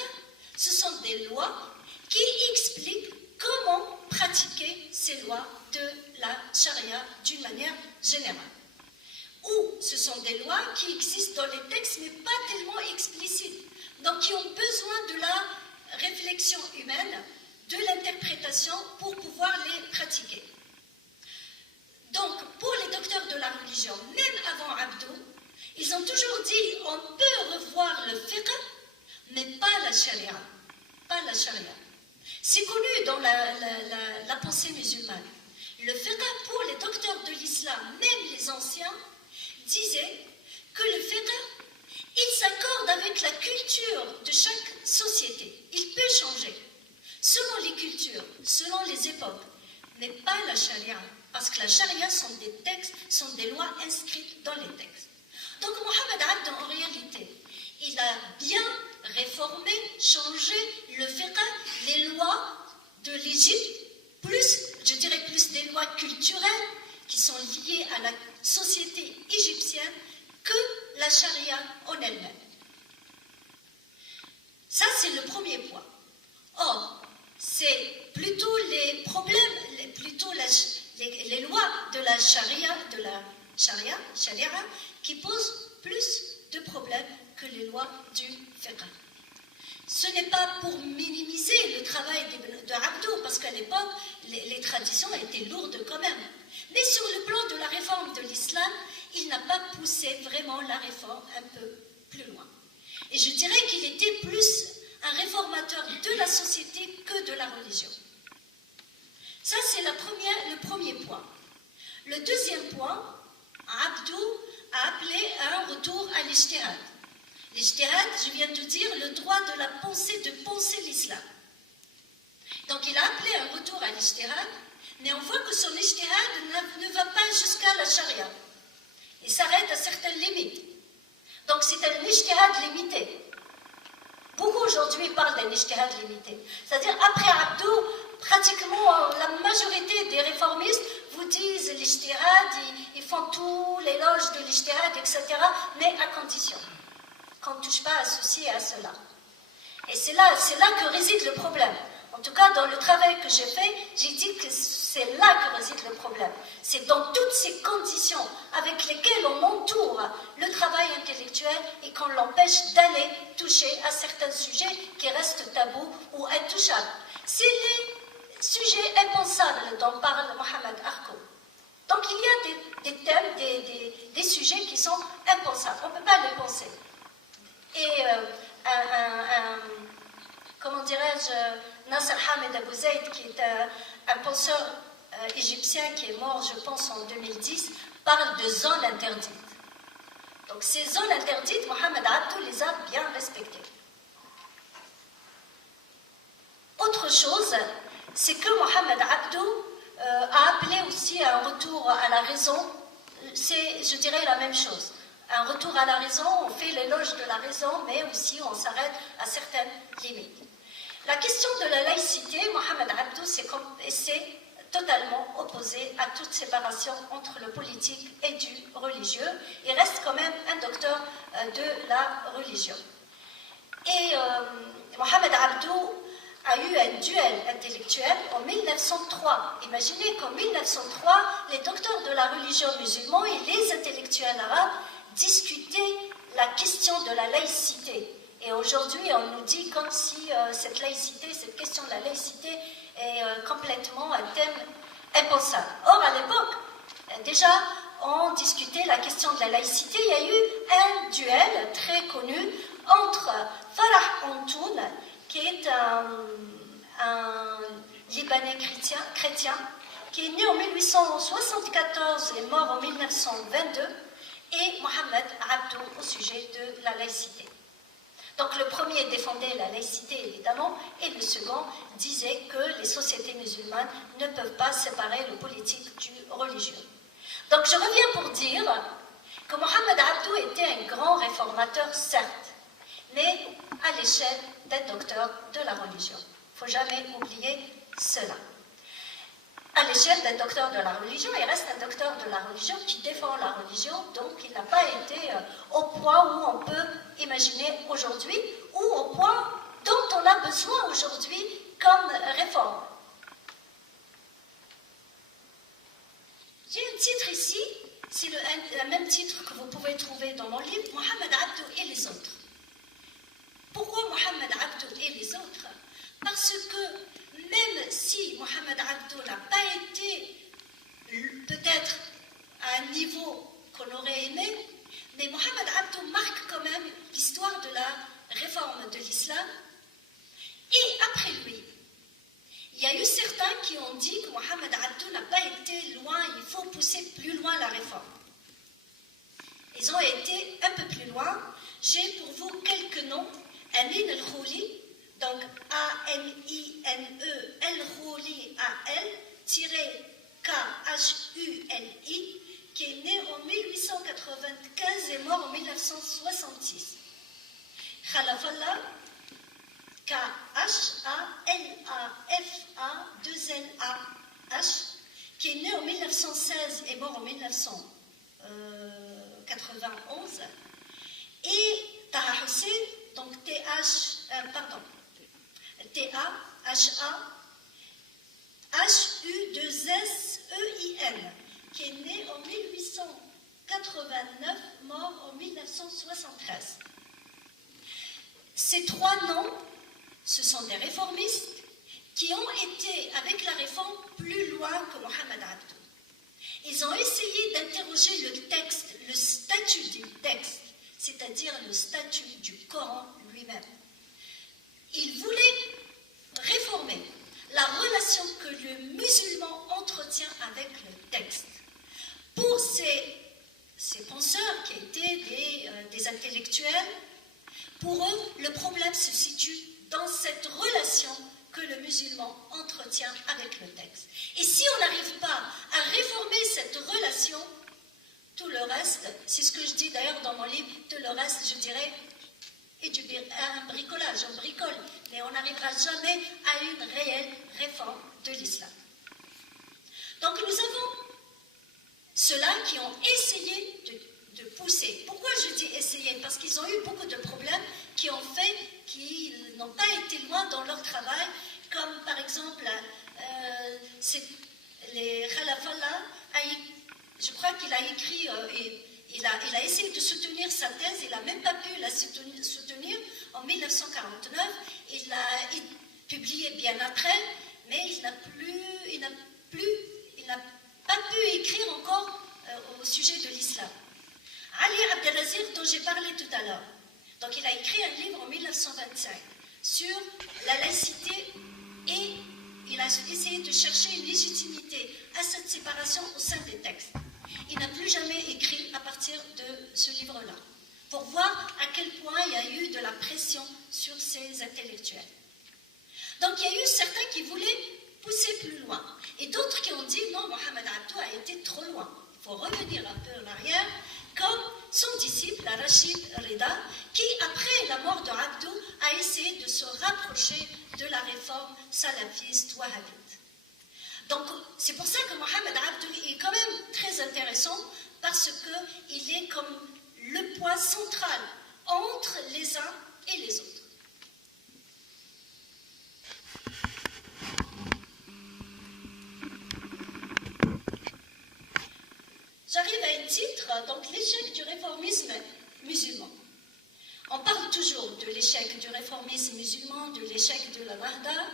ce sont des lois qui expliquent comment pratiquer ces lois de la charia d'une manière générale. Ou ce sont des lois qui existent dans les textes, mais pas tellement explicites, donc qui ont besoin de la réflexion humaine, de l'interprétation pour pouvoir les pratiquer. Donc, pour les docteurs de la religion, même avant Abdou, ils ont toujours dit on peut revoir le fiqh, mais pas la charia. Pas la charia. C'est connu dans la pensée musulmane. Le fiqh, pour les docteurs de l'islam, même les anciens, disait que le fiqh, il s'accorde avec la culture de chaque société. Il peut changer selon les cultures, selon les époques, mais pas la charia. Parce que la charia sont des textes, sont des lois inscrites dans les textes. Donc Mohamed Abdou, en réalité, il a bien réformé, changé le fiqh, les lois de l'Égypte, plus, je dirais plus des lois culturelles qui sont liées à la société égyptienne que la charia en elle-même. Ça, c'est le premier point. Or, c'est plutôt les problèmes, plutôt les lois de la charia, qui posent plus de problèmes que les lois du fiqh. Ce n'est pas pour minimiser le travail de Abdou, parce qu'à l'époque, les traditions étaient lourdes quand même. Mais sur le plan de la réforme de l'islam, il n'a pas poussé vraiment la réforme un peu plus loin. Et je dirais qu'il était plus un réformateur de la société que de la religion. Ça, c'est le premier point. Le deuxième point, Abdou a appelé à un retour à l'ijtihad. L'ijtihad, je viens de dire, le droit de la pensée, de penser l'islam. Donc il a appelé un retour à l'ijtihad, mais on voit que son ijtihad ne va pas jusqu'à la charia. Il s'arrête à certaines limites. Donc c'est un ijtihad limité. Beaucoup aujourd'hui parlent d'un ijtihad limité. C'est-à-dire, après Abdou, pratiquement la majorité des réformistes vous disent l'ijtihad, ils font tout l'éloge de l'ijtihad, etc., mais à condition qu'on ne touche pas à ceci et à cela. Et c'est là que réside le problème. En tout cas, dans le travail que j'ai fait, j'ai dit que c'est là que réside le problème. C'est dans toutes ces conditions avec lesquelles on entoure le travail intellectuel et qu'on l'empêche d'aller toucher à certains sujets qui restent tabous ou intouchables. C'est les sujets impensables dont parle Mohamed Arko. Donc il y a des thèmes, des sujets qui sont impensables. On ne peut pas les penser. Et comment dirais-je, Nasser Hamed Abou Zaid, qui est un penseur égyptien qui est mort, je pense, en 2010, parle de zones interdites. Donc ces zones interdites, Mohamed Abdou les a bien respectées. Autre chose, c'est que Mohamed Abdou a appelé aussi à un retour à la raison. C'est, je dirais, la même chose. Un retour à la raison, on fait l'éloge de la raison, mais aussi on s'arrête à certaines limites. La question de la laïcité, Mohamed Abdou s'est totalement opposé à toute séparation entre le politique et du religieux. Il reste quand même un docteur de la religion. Et Mohamed Abdou a eu un duel intellectuel en 1903. Imaginez qu'en 1903, les docteurs de la religion musulmane et les intellectuels arabes discutaient la question de la laïcité. Et aujourd'hui, on nous dit comme si cette laïcité, cette question de la laïcité est complètement un thème impensable. Or, à l'époque, déjà, on discutait la question de la laïcité. Il y a eu un duel très connu entre Farah Antoun, qui est un Libanais chrétien, qui est né en 1874 et mort en 1922, et Mohamed Abdou au sujet de la laïcité. Donc le premier défendait la laïcité, évidemment, et le second disait que les sociétés musulmanes ne peuvent pas séparer le politique du religieux. Donc je reviens pour dire que Mohamed Abdou était un grand réformateur, certes, mais à l'échelle d'un docteur de la religion. Il ne faut jamais oublier cela. À l'échelle d'un docteur de la religion, il reste un docteur de la religion qui défend la religion, donc il n'a pas été au point où on peut imaginer aujourd'hui, ou au point dont on a besoin aujourd'hui comme réforme. J'ai un titre ici, c'est le même titre que vous pouvez trouver dans mon livre, Mohamed Abdou et les autres. Pourquoi Mohamed Abdou et les autres? Parce que même si Mohamed Abdou n'a pas été peut-être à un niveau qu'on aurait aimé, mais Mohamed Abdou marque quand même l'histoire de la réforme de l'islam. Et après lui, il y a eu certains qui ont dit que Mohamed Abdou n'a pas été loin, il faut pousser plus loin la réforme. Ils ont été un peu plus loin. J'ai pour vous quelques noms. Amin El-Khouli, donc A-M-I-N-E, El-Khouli, A-L-K-H-U-L-I, qui est né en 1895 et mort en 1966. Khalafallah, K-H-A-L-A-F-A-2-L-A-H, qui est né en 1916 et mort en 1991. Et Taha Hussein, donc T-H-A-H-U-2-S-E-I-N, qui est né en 1889, mort en 1973. Ces trois noms, ce sont des réformistes qui ont été, avec la réforme, plus loin que Mohamed Abdou. Ils ont essayé d'interroger le texte, le statut du texte, c'est-à-dire le statut du Coran lui-même. Ils voulaient réformer la relation que le musulman entretient avec le texte. Pour ces ces penseurs qui étaient des intellectuels, pour eux, le problème se situe dans cette relation que le musulman entretient avec le texte. Et si on n'arrive pas à réformer cette relation, tout le reste, c'est ce que je dis d'ailleurs dans mon livre, tout le reste, je dirais, est un bricolage, on bricole, mais on n'arrivera jamais à une réelle réforme de l'islam. Donc nous avons ceux-là qui ont essayé de pousser. Pourquoi je dis essayer? Parce qu'ils ont eu beaucoup de problèmes qui ont fait qu'ils n'ont pas été loin dans leur travail, comme par exemple les Khalafallah, je crois qu'il a écrit, il a essayé de soutenir sa thèse, il n'a même pas pu la soutenir en 1949, il l'a publié bien après, mais il n'a pas pu écrire encore au sujet de l'islam. Ali Abdelazir, dont j'ai parlé tout à l'heure, donc il a écrit un livre en 1925 sur la laïcité et il a essayé de chercher une légitimité à cette séparation au sein des textes. Il n'a plus jamais écrit à partir de ce livre-là, pour voir à quel point il y a eu de la pression sur ces intellectuels. Donc il y a eu certains qui voulaient pousser plus loin, et d'autres qui ont dit non, Mohamed Abdou a été trop loin, il faut revenir un peu en arrière, comme son disciple, Rachid Rida, qui, après la mort de Abdou, a essayé de se rapprocher de la réforme salafiste wahhabite. Donc, c'est pour ça que Mohamed Abdou est quand même très intéressant, parce qu'il est comme le point central entre les uns et les autres. J'arrive à un titre, donc l'échec du réformisme musulman. On parle toujours de l'échec du réformisme musulman, de l'échec de la Nahda,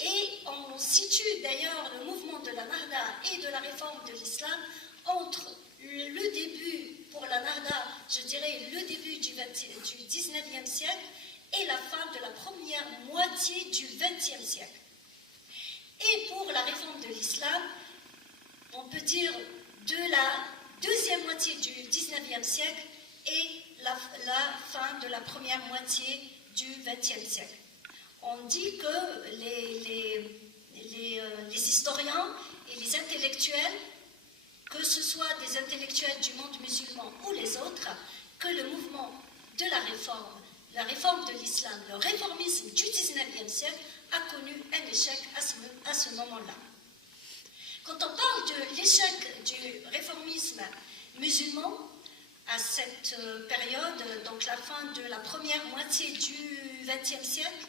et on situe d'ailleurs le mouvement de la Nahda et de la réforme de l'islam entre le début, pour la Nahda, je dirais le début du 19e siècle et la fin de la première moitié du 20e siècle. Et pour la réforme de l'islam, on peut dire de la deuxième moitié du 19e siècle et la fin de la première moitié du 20e siècle. On dit que les historiens et les intellectuels, que ce soit des intellectuels du monde musulman ou les autres, que le mouvement de la réforme de l'islam, le réformisme du 19e siècle a connu un échec à ce moment-là. Quand on parle de l'échec du réformisme musulman à cette période, donc la fin de la première moitié du XXe siècle,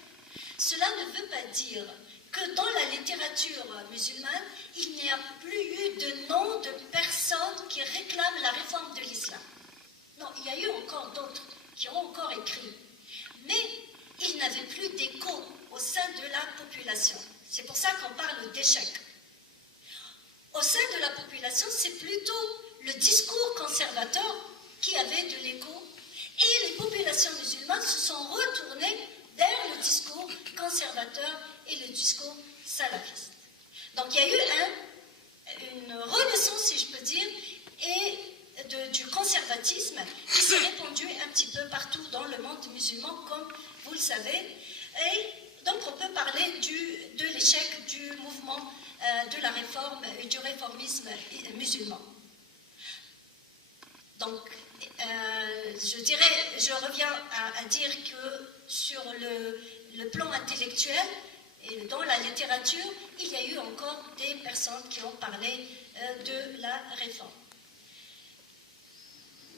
cela ne veut pas dire que dans la littérature musulmane, il n'y a plus eu de nom de personnes qui réclament la réforme de l'islam. Non, il y a eu encore d'autres qui ont encore écrit, mais il n'avait plus d'écho au sein de la population. C'est pour ça qu'on parle d'échec. Au sein de la population, c'est plutôt le discours conservateur qui avait de l'écho, et les populations musulmanes se sont retournées vers le discours conservateur et le discours salafiste. Donc il y a eu une renaissance, si je peux dire, et du conservatisme qui s'est répandu un petit peu partout dans le monde musulman, comme vous le savez. Et donc on peut parler de l'échec du mouvement de la réforme et du réformisme musulman. Donc, je reviens à dire que sur le plan intellectuel et dans la littérature, il y a eu encore des personnes qui ont parlé de la réforme.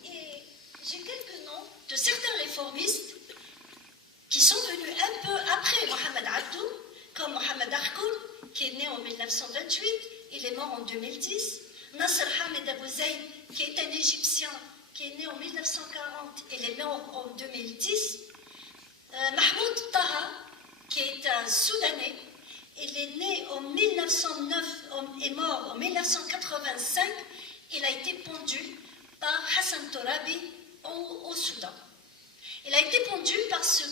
Et j'ai quelques noms de certains réformistes qui sont venus un peu après Mohamed Abdou, comme Mohamed Harkoun, qui est né en 1928, il est mort en 2010, Nasser Hamed Abou Zayd, qui est un Égyptien, qui est né en 1940, il est mort en 2010, Mahmoud Taha, qui est un Soudanais, il est né en 1909, est mort en 1985, il a été pendu par Hassan Torabi au Soudan. Il a été pendu parce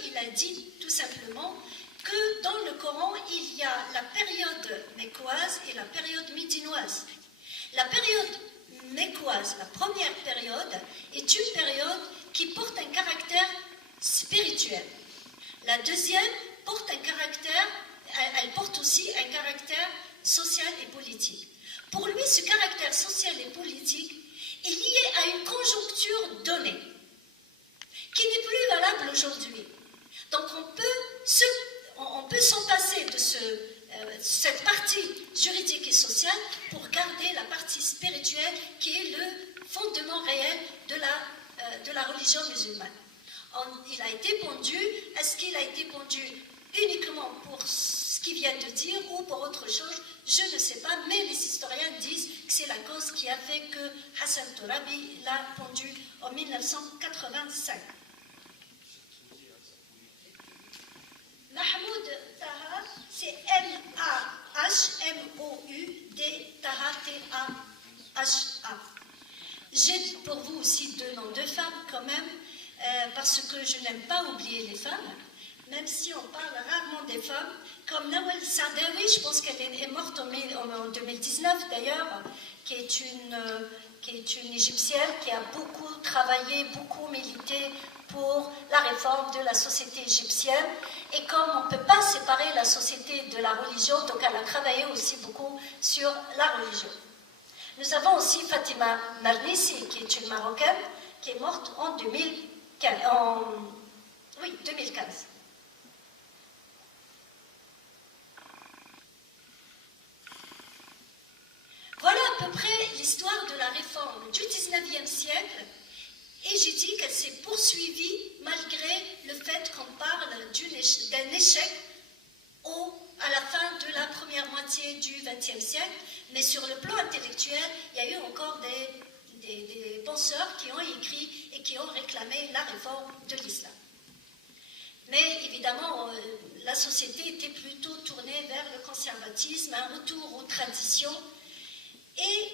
qu'il a dit tout simplement que dans le Coran, il y a la période mécoise et la période médinoise. La période mécoise, la première période, est une période qui porte un caractère spirituel. La deuxième porte un caractère, elle porte aussi un caractère social et politique. Pour lui, ce caractère social et politique est lié à une conjoncture donnée, qui n'est plus valable aujourd'hui. Donc on peut s'en passer de cette partie juridique et sociale pour garder la partie spirituelle qui est le fondement réel de la religion musulmane. Il a été pondu, est-ce qu'il a été pondu uniquement pour ce qu'il vient de dire ou pour autre chose? Je ne sais pas, mais les historiens disent que c'est la cause qui a fait que Hassan Torabi l'a pondu en 1985. Mahmoud Taha, c'est M-A-H-M-O-U-D Taha T-A-H-A. J'ai pour vous aussi deux noms de femmes quand même, parce que je n'aime pas oublier les femmes, même si on parle rarement des femmes, comme Nawal Saadawi, je pense qu'elle est morte en 2019 d'ailleurs, qui est une Égyptienne qui a beaucoup travaillé, beaucoup milité pour la réforme de la société égyptienne. Et comme on ne peut pas séparer la société de la religion, donc elle a travaillé aussi beaucoup sur la religion. Nous avons aussi Fatima Marnissi, qui est une Marocaine, qui est morte en 2015. Voilà à peu près l'histoire de la réforme du 19e siècle. Et j'ai dit qu'elle s'est poursuivie malgré le fait qu'on parle d'un échec à la fin de la première moitié du XXe siècle. Mais sur le plan intellectuel, il y a eu encore des penseurs qui ont écrit et qui ont réclamé la réforme de l'islam. Mais évidemment, la société était plutôt tournée vers le conservatisme, un retour aux traditions. Et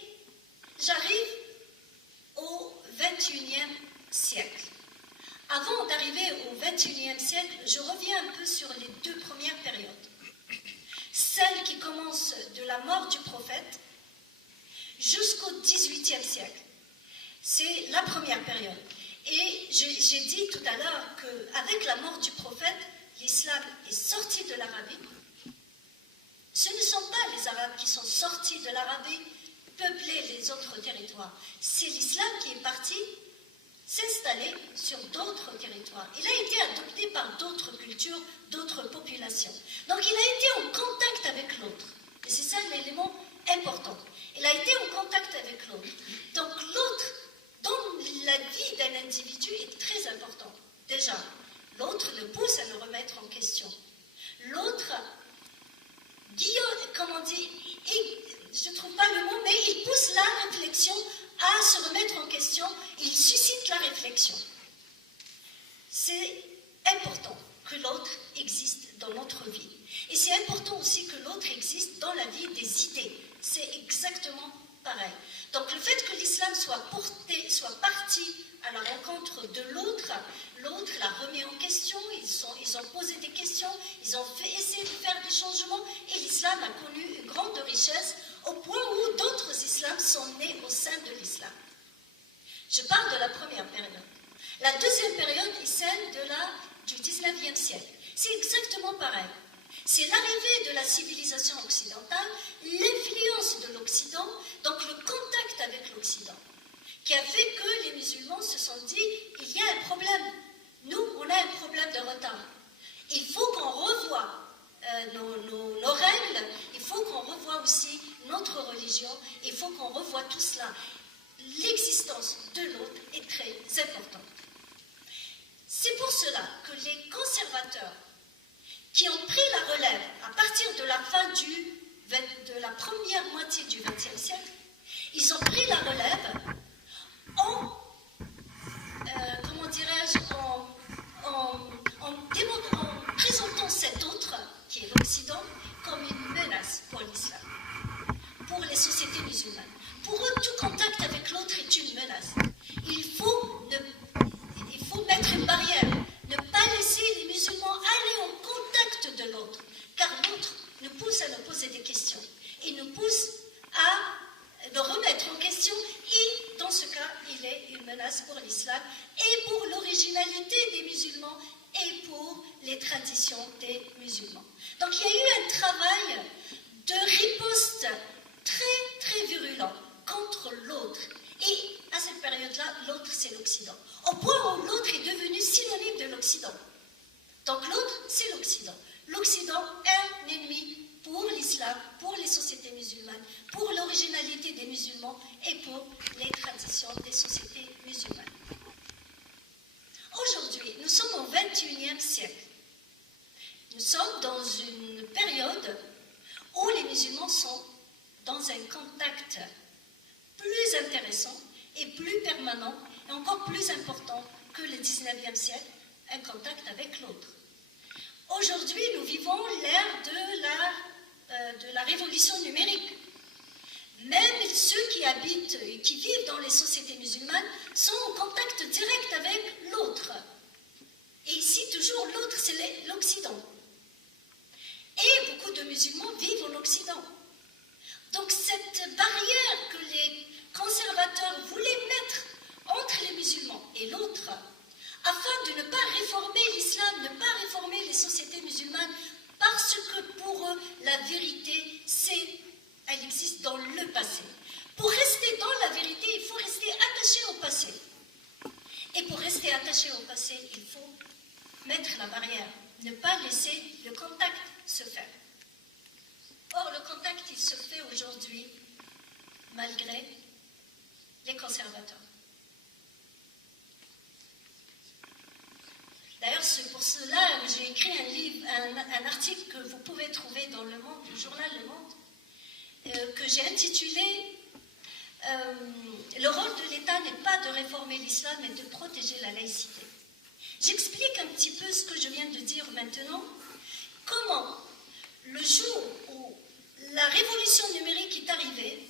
j'arrive au XXIe siècle. Avant d'arriver au XXIe siècle, je reviens un peu sur les deux premières périodes. Celle qui commence de la mort du prophète jusqu'au XVIIIe siècle. C'est la première période. Et j'ai dit tout à l'heure qu'avec la mort du prophète, l'islam est sorti de l'Arabie. Ce ne sont pas les Arabes qui sont sortis de l'Arabie, peupler les autres territoires. C'est l'islam qui est parti s'installer sur d'autres territoires. Il a été adopté par d'autres cultures, d'autres populations. Donc il a été en contact avec l'autre. Et c'est ça l'élément important. Il a été en contact avec l'autre. Donc l'autre, dans la vie d'un individu, est très important. Déjà, l'autre le pousse à le remettre en question. L'autre, comme on dit, je ne trouve pas le mot, mais il pousse la réflexion à se remettre en question, il suscite la réflexion. C'est important que l'autre existe dans notre vie. Et c'est important aussi que l'autre existe dans la vie des idées. C'est exactement pareil. Donc le fait que l'islam soit parti à la rencontre de l'autre, l'autre la remet en question, ils ont posé des questions, ils ont essayé de faire des changements, et l'islam a connu une grande richesse au point où d'autres islams sont nés au sein de l'islam. Je parle de la première période. La deuxième période est celle du 19e siècle. C'est exactement pareil. C'est l'arrivée de la civilisation occidentale, l'influence de l'Occident, donc le contact avec l'Occident, qui a fait que les musulmans se sont dit, il y a un problème. Nous, on a un problème de retard. Il faut qu'on revoie nos règles, il faut qu'on revoie aussi notre religion, il faut qu'on revoie tout cela. L'existence de l'autre est très importante. C'est pour cela que les conservateurs qui ont pris la relève à partir de la fin de la première moitié du XXe siècle, ils ont pris la relève en présentant cet autre, qui est l'Occident, comme une menace pour l'islam, pour les sociétés musulmanes. Pour eux, tout contact avec l'autre est une menace. Il faut mettre une barrière, ne pas laisser les musulmans aller en contact de l'autre, car l'autre nous pousse à nous poser des questions, et nous pousse à nous remettre en question et constituait une menace pour l'islam et pour l'originalité des musulmans et pour les traditions des musulmans. Donc il y a eu un travail de riposte très très virulent contre l'autre. Et à cette période-là, l'autre c'est l'Occident. Au point où l'autre est devenu synonyme de l'Occident. Donc l'autre c'est l'Occident. L'Occident est un ennemi pour l'islam, pour les sociétés musulmanes, pour l'originalité des musulmans et pour les traditions des sociétés musulmanes. Aujourd'hui, nous sommes au XXIe siècle. Nous sommes dans une période où les musulmans sont dans un contact plus intéressant et plus permanent et encore plus important que le XIXe siècle, un contact avec l'autre. Aujourd'hui, nous vivons l'ère de la révolution numérique. Même ceux qui habitent et qui vivent dans les sociétés musulmanes sont en contact direct avec l'autre. Et ici, toujours, l'autre, c'est l'Occident. Et beaucoup de musulmans vivent en Occident. Donc cette barrière que les conservateurs voulaient mettre entre les musulmans et l'autre, afin de ne pas réformer l'islam, ne pas réformer les sociétés musulmanes, parce que pour eux, la vérité, elle existe dans le passé. Pour rester dans la vérité, il faut rester attaché au passé. Et pour rester attaché au passé, il faut mettre la barrière, ne pas laisser le contact se faire. Or, le contact, il se fait aujourd'hui malgré les conservateurs. D'ailleurs, c'est pour cela que j'ai écrit un article que vous pouvez trouver dans Le Monde, le journal Le Monde, que j'ai intitulé « Le rôle de l'État n'est pas de réformer l'islam, mais de protéger la laïcité ». J'explique un petit peu ce que je viens de dire maintenant. Comment, le jour où la révolution numérique est arrivée,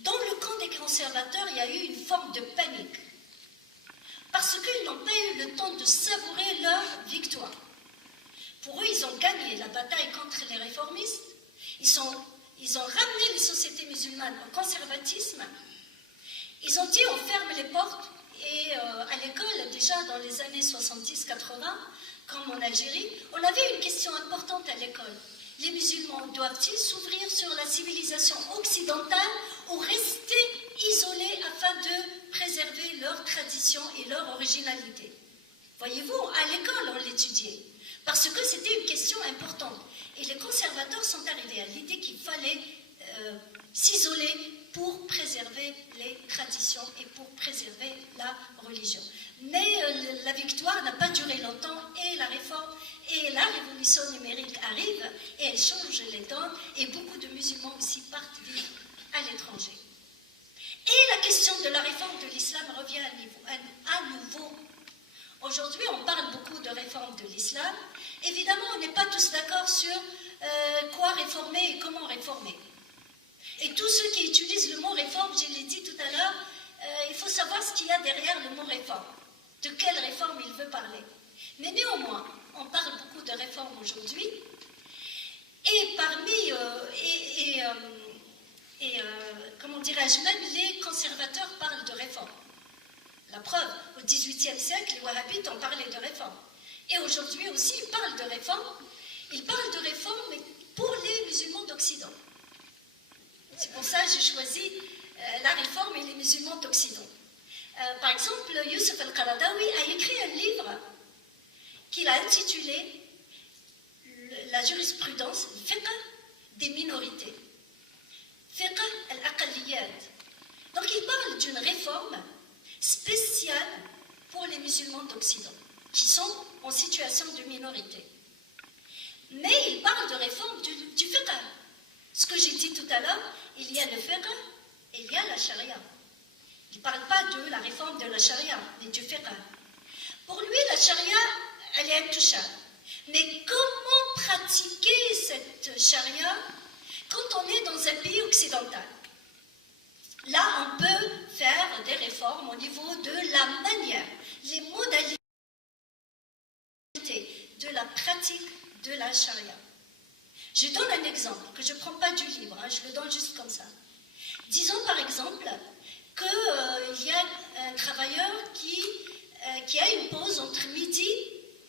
dans le camp des conservateurs, il y a eu une forme de panique. Parce qu'ils n'ont pas eu le temps de savourer leur victoire. Pour eux, ils ont gagné la bataille contre les réformistes. Ils ont ramené les sociétés musulmanes au conservatisme. Ils ont dit on ferme les portes. Et à l'école, déjà dans les années 70-80, comme en Algérie, on avait une question importante à l'école. Les musulmans doivent-ils s'ouvrir sur la civilisation occidentale ou rester isolés afin de préserver leur tradition et leur originalité? Voyez-vous, à l'école, on l'étudiait, parce que c'était une question importante. Et les conservateurs sont arrivés à l'idée qu'il fallait s'isoler pour préserver les traditions et pour préserver la religion. Mais la victoire n'a pas duré longtemps et la réforme et la révolution numérique arrive et elle change les donnes et beaucoup de musulmans aussi partent vivre à l'étranger. Et la question de la réforme de l'islam revient à nouveau. Aujourd'hui, on parle beaucoup de réforme de l'islam. Évidemment, on n'est pas tous d'accord sur quoi réformer et comment réformer. Et tous ceux qui utilisent le mot réforme, je l'ai dit tout à l'heure, il faut savoir ce qu'il y a derrière le mot réforme. De quelle réforme il veut parler. Mais néanmoins, on parle beaucoup de réformes aujourd'hui. Et parmi, comment dirais-je, même les conservateurs parlent de réforme. La preuve, au XVIIIe siècle, les wahhabites ont parlé de réforme. Et aujourd'hui aussi, ils parlent de réforme. Ils parlent de réforme pour les musulmans d'Occident. C'est pour ça que j'ai choisi la réforme et les musulmans d'Occident. Par exemple, Youssef al-Qaradawi a écrit un livre qu'il a intitulé La jurisprudence, le fiqh des minorités. Fiqh al-aqalliyat. Donc il parle d'une réforme spéciale pour les musulmans d'Occident, qui sont en situation de minorité. Mais il parle de réforme du fiqh. Ce que j'ai dit tout à l'heure, il y a le fiqh et il y a la charia. Il ne parle pas de la réforme de la charia, mais du fiqh. Pour lui, la charia, elle est intouchable. Mais comment pratiquer cette charia quand on est dans un pays occidental? Là, on peut faire des réformes au niveau de la manière, les modalités de la pratique de la charia. Je donne un exemple que je ne prends pas du livre, je le donne juste comme ça. Disons par exemple qu'il y a un travailleur qui a une pause entre midi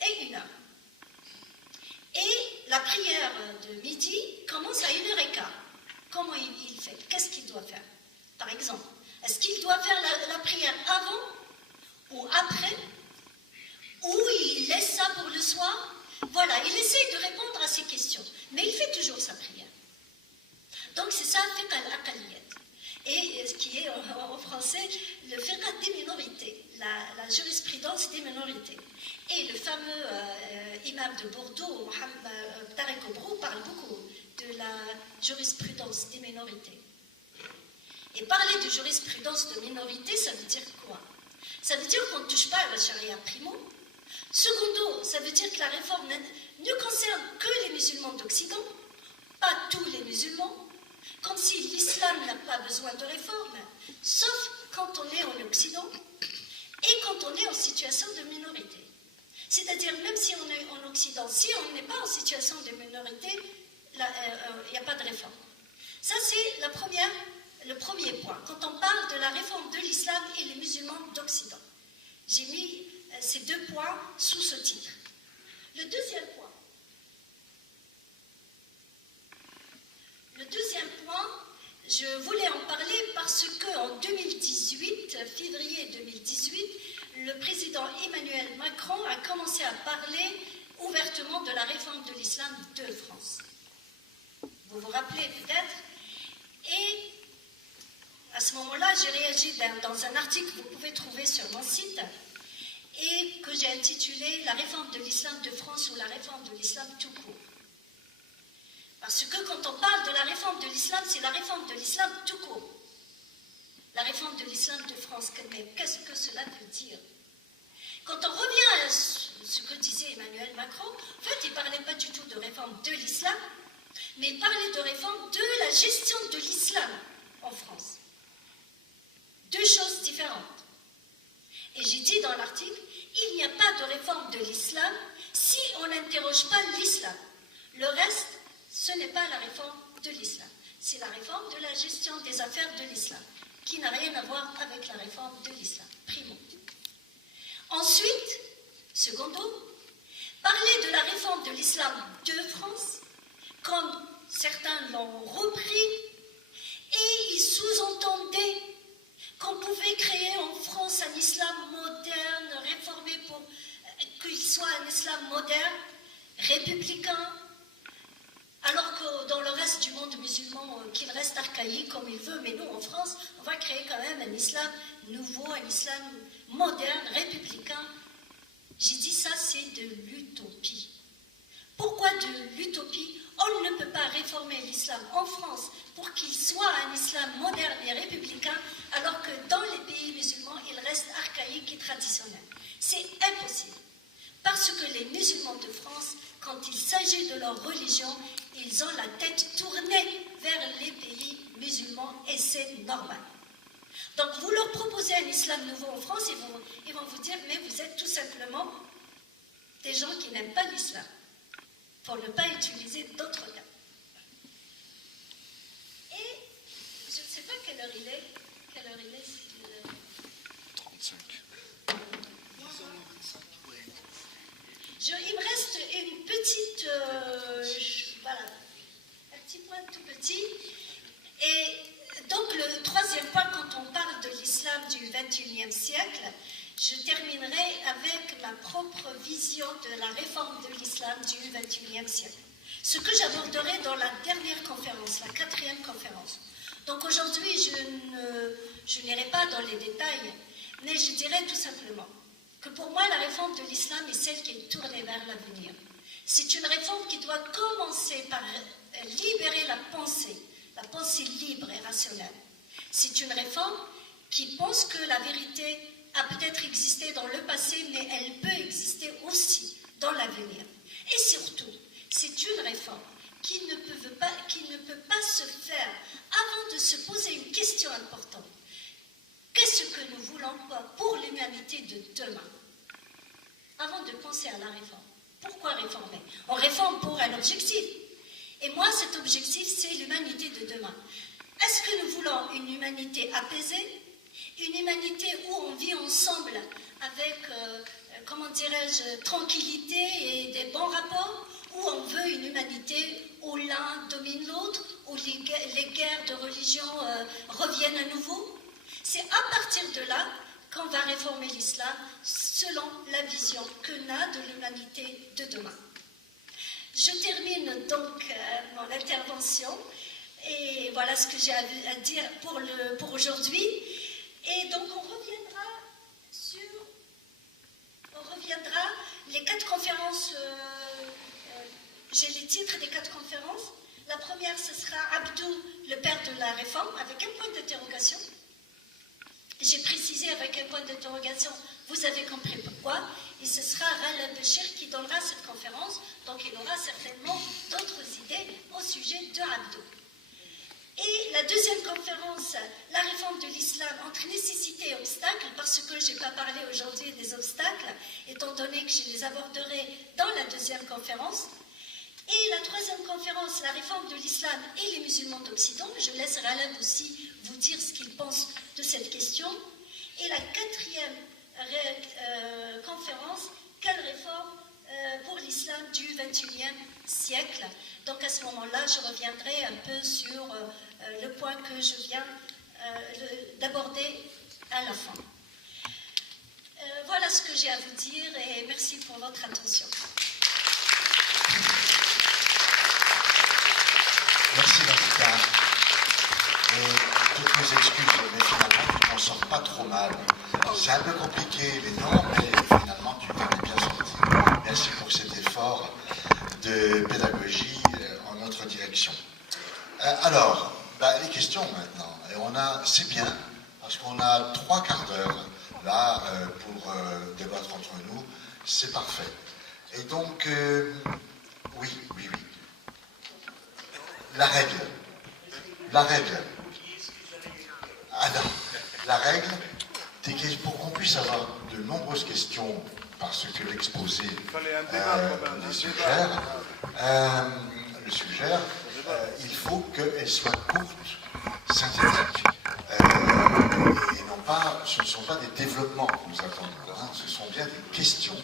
et 1h. Et la prière de midi commence à 1h15. Comment il fait? Qu'est-ce qu'il doit faire? Par exemple, est-ce qu'il doit faire la prière avant ou après? Ou il laisse ça pour le soir? Voilà, il essaie de répondre à ces questions. Mais il fait toujours sa prière. Donc c'est ça, fiqh al-aqaliyat. Et ce qui est en français, le fiqh des minorités, la jurisprudence des minorités. Et le fameux imam de Bordeaux, Mohamed Tarek Obrou, parle beaucoup de la jurisprudence des minorités. Et parler de jurisprudence de minorité, ça veut dire quoi? Ça veut dire qu'on ne touche pas à la charia primo. Secondo, ça veut dire que la réforme ne concerne que les musulmans d'Occident, pas tous les musulmans, comme si l'islam n'a pas besoin de réforme, sauf quand on est en Occident et quand on est en situation de minorité. C'est-à-dire, même si on est en Occident, si on n'est pas en situation de minorité, il n'y a pas de réforme. Ça, c'est le premier point, quand on parle de la réforme de l'islam et les musulmans d'Occident. J'ai mis ces 2 points sous ce titre. Le deuxième point, je voulais en parler parce qu'en 2018, février 2018, le président Emmanuel Macron a commencé à parler ouvertement de la réforme de l'islam de France. Vous vous rappelez peut-être? Et à ce moment-là, j'ai réagi dans un article que vous pouvez trouver sur mon site et que j'ai intitulé « La réforme de l'islam de France » ou « La réforme de l'islam tout court ». Parce que quand on parle de la réforme de l'islam, c'est la réforme de l'islam tout court. La réforme de l'islam de France, mais qu'est-ce que cela veut dire? Quand on revient à ce que disait Emmanuel Macron, en fait, il ne parlait pas du tout de réforme de l'islam, mais il parlait de réforme de la gestion de l'islam en France. 2 choses différentes. Et j'ai dit dans l'article, il n'y a pas de réforme de l'islam si on n'interroge pas l'islam. Le reste, ce n'est pas la réforme de l'islam. C'est la réforme de la gestion des affaires de l'islam, qui n'a rien à voir avec la réforme de l'islam, primo. Ensuite, secondo, parler de la réforme de l'islam de France, comme certains l'ont repris, et ils sous-entendaient qu'on pouvait créer en France un islam moderne, réformé pour qu'il soit un islam moderne, républicain, alors que dans le reste du monde musulman, qu'il reste archaïque comme il veut, mais nous, en France, on va créer quand même un islam nouveau, un islam moderne, républicain. J'ai dit ça, c'est de l'utopie. Pourquoi de l'utopie? On ne peut pas réformer l'islam en France pour qu'il soit un islam moderne et républicain, alors que dans les pays musulmans, il reste archaïque et traditionnel. C'est impossible. Parce que les musulmans de France, quand il s'agit de leur religion, ils ont la tête tournée vers les pays musulmans et c'est normal. Donc vous leur proposez un islam nouveau en France et ils vont vous dire, mais vous êtes tout simplement des gens qui n'aiment pas l'islam, pour ne pas utiliser d'autres termes. Et je ne sais pas quelle heure il est. Quelle heure il est? 35. Il me reste une petite, voilà, un petit point tout petit. Et donc le troisième point, quand on parle de l'islam du XXIe siècle, je terminerai avec ma propre vision de la réforme de l'islam du XXIe siècle. Ce que j'aborderai dans la dernière conférence, la 4e conférence. Donc aujourd'hui, je n'irai pas dans les détails, mais je dirai tout simplement que pour moi, la réforme de l'islam est celle qui est tournée vers l'avenir. C'est une réforme qui doit commencer par libérer la pensée libre et rationnelle. C'est une réforme qui pense que la vérité a peut-être existé dans le passé, mais elle peut exister aussi dans l'avenir. Et surtout, c'est une réforme qui ne peut pas se faire avant de se poser une question importante. Qu'est-ce que nous voulons pour l'humanité de demain? Avant de penser à la réforme. Pourquoi réformer? On réforme pour un objectif. Et moi, cet objectif, c'est l'humanité de demain. Est-ce que nous voulons une humanité apaisée? Une humanité où on vit ensemble avec, comment dirais-je, tranquillité et des bons rapports, où on veut une humanité où l'un domine l'autre, où les guerres de religion reviennent à nouveau. C'est à partir de là qu'on va réformer l'islam selon la vision que n'a de l'humanité de demain. Je termine donc mon intervention et voilà ce que j'ai à dire pour aujourd'hui. Et donc on reviendra les 4 conférences, j'ai les titres des 4 conférences. La première, ce sera Abdou, le père de la réforme, avec un point d'interrogation. J'ai précisé avec un point d'interrogation, vous avez compris pourquoi, et ce sera Rala Béchir qui donnera cette conférence, donc il aura certainement d'autres idées au sujet de Abdou. Et la deuxième conférence, la réforme de l'islam entre nécessité et obstacle, parce que je n'ai pas parlé aujourd'hui des obstacles, étant donné que je les aborderai dans la deuxième conférence. Et la troisième conférence, la réforme de l'islam et les musulmans d'Occident. Je laisse Ralab aussi vous dire ce qu'il pense de cette question. Et la quatrième conférence, quelle réforme pour l'islam du XXIe siècle. Donc à ce moment-là, je reviendrai un peu sur le point que je viens d'aborder à la fin. Voilà ce que j'ai à vous dire et merci pour votre attention. Merci Marita. Et toutes mes excuses, mais finalement tu n'en sors pas trop mal. C'est un peu compliqué les noms, mais finalement tu t'en es bien sorti. Merci pour cet effort de pédagogie en notre direction. Alors, les questions maintenant. Et c'est bien, parce qu'on a 3 quarts d'heure là pour débattre entre nous. C'est parfait. Et donc, oui. La règle. Ah non, la règle, pour qu'on puisse avoir de nombreuses questions, parce que l'exposé le suggère, il faut qu'elle soit courte, synthétique. Et non pas, ce ne sont pas des développements que nous attendons, hein, ce sont bien des questions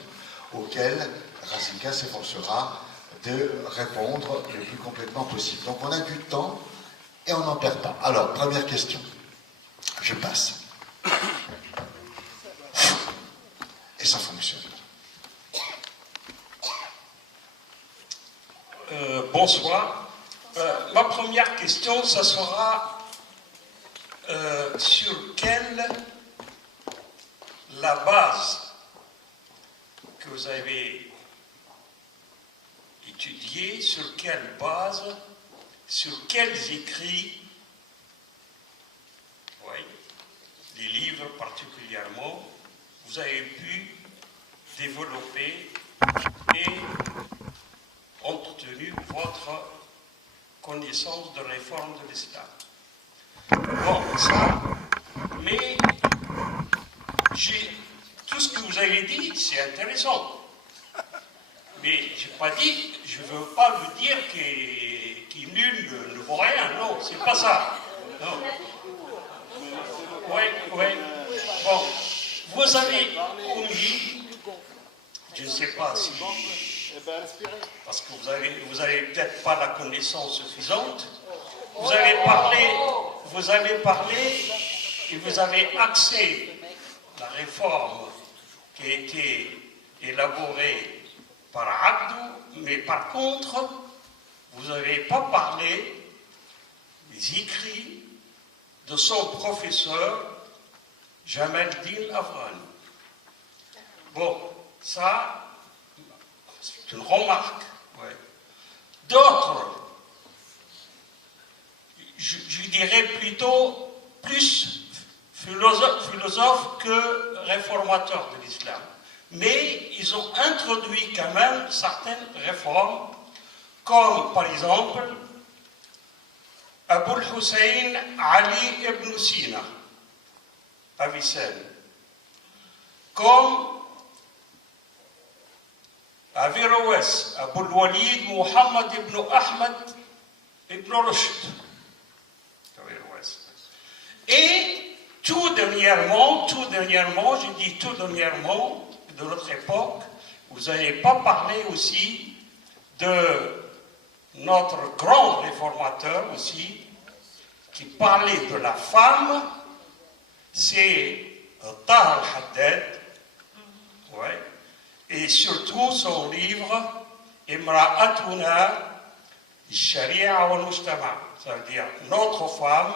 auxquelles Razika s'efforcera de répondre le plus complètement possible. Donc on a du temps et on n'en perd pas. Alors, première question. Je passe. Et ça fonctionne. Bonsoir. Ma première question, ça sera sur quelle la base que vous avez étudiée, sur quelle base, sur quels écrits, oui, les livres particulièrement, vous avez pu développer et entretenu votre connaissance de réforme de l'islam. Bon, ça, mais tout ce que vous avez dit, c'est intéressant. Mais je n'ai pas dit, je ne veux pas vous dire qu'il nul ne vaut rien, non, c'est pas ça. Non. Oui. Bon, vous avez omis, je ne sais pas si, parce que vous avez peut-être pas la connaissance suffisante, vous avez parlé et vous avez axé la réforme qui a été élaborée par Abdou, mais par contre, vous n'avez pas parlé des écrits de son professeur Jamal Din Afghani. Bon, ça, c'est une remarque. Ouais. D'autres, je dirais plutôt plus philosophes que réformateurs de l'islam. Mais ils ont introduit quand même certaines réformes, comme par exemple Abul Hussein Ali ibn Sina, Avicenne, comme Averroès, Abul Walid Muhammad ibn Ahmad ibn Rushd, Averroès. Et tout dernièrement, je dis tout dernièrement, de notre époque, vous n'avez pas parlé aussi de notre grand réformateur aussi, qui parlait de la femme, c'est Taha al-Haddad, ouais, et surtout son livre Imra'atuna al-Sharia wal-Mujtama, ça veut dire notre femme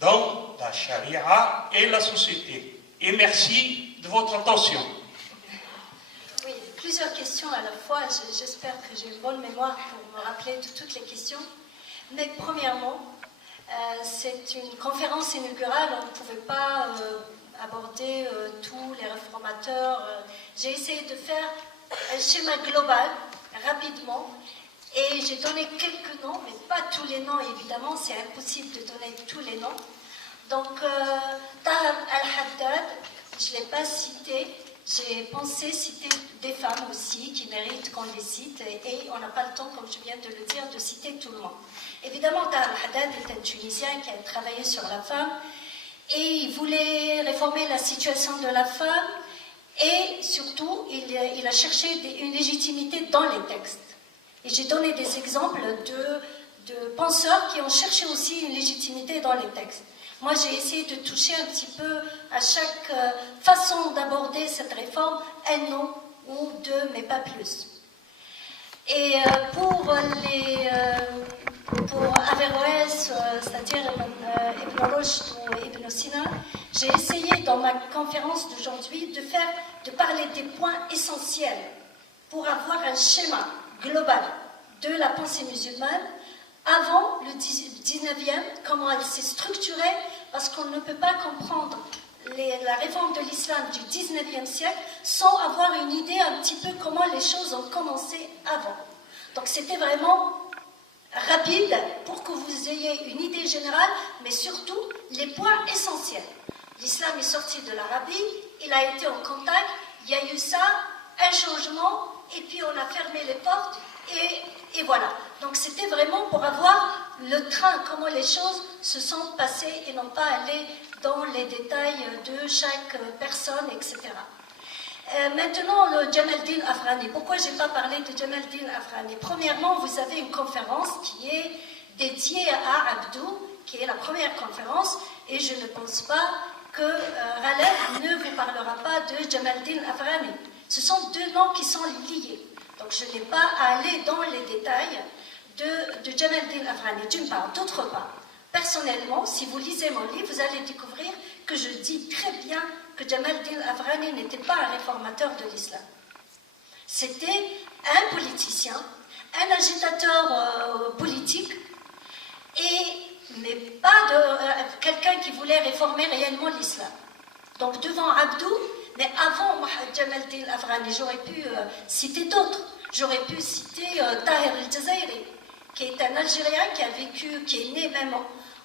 dans la Sharia et la société. Et merci de votre attention. Oui, plusieurs questions à la fois. J'espère que j'ai une bonne mémoire pour me rappeler de toutes les questions. Mais premièrement, c'est une conférence inaugurale. On ne pouvait pas aborder tous les réformateurs. J'ai essayé de faire un schéma global, rapidement. Et j'ai donné quelques noms, mais pas tous les noms, évidemment. C'est impossible de donner tous les noms. Donc, Taha al-Haddad, je ne l'ai pas cité. J'ai pensé citer des femmes aussi qui méritent qu'on les cite et on n'a pas le temps, comme je viens de le dire, de citer tout le monde. Évidemment, Taha al-Haddad est un Tunisien qui a travaillé sur la femme et il voulait réformer la situation de la femme et surtout, il a cherché une légitimité dans les textes. Et j'ai donné des exemples de penseurs qui ont cherché aussi une légitimité dans les textes. Moi, j'ai essayé de toucher un petit peu à chaque façon d'aborder cette réforme, un nom ou deux, mais pas plus. Et pour Averroès, c'est-à-dire Ibn Rushd ou Ibn Sina, j'ai essayé dans ma conférence d'aujourd'hui de parler des points essentiels pour avoir un schéma global de la pensée musulmane avant le 19e, comment elle s'est structurée, parce qu'on ne peut pas comprendre la réforme de l'islam du 19e siècle sans avoir une idée un petit peu comment les choses ont commencé avant. Donc c'était vraiment rapide pour que vous ayez une idée générale, mais surtout les points essentiels. L'islam est sorti de l'Arabie, il a été en contact, il y a eu ça, un changement, et puis on a fermé les portes, et voilà. Donc c'était vraiment pour avoir le train, comment les choses se sont passées et non pas aller dans les détails de chaque personne, etc. Maintenant, le Jamal Din Afghani. Pourquoi je n'ai pas parlé de Jamal Din Afghani? Premièrement, vous avez une conférence qui est dédiée à Abdou, qui est la première conférence, et je ne pense pas que Ralef ne vous parlera pas de Jamal Din Afghani. Ce sont deux noms qui sont liés. Donc je n'ai pas à aller dans les détails de Jamal Din Afghani, d'une part. D'autre part, personnellement, si vous lisez mon livre, vous allez découvrir que je dis très bien que Jamal Din Afghani n'était pas un réformateur de l'islam. C'était un politicien, un agitateur politique, mais pas quelqu'un qui voulait réformer réellement l'islam. Donc devant Abdou, mais avant Jamal Din Afghani, j'aurais pu citer d'autres. J'aurais pu citer Tahir al-Jazairi, qui est un Algérien qui a vécu, qui est né même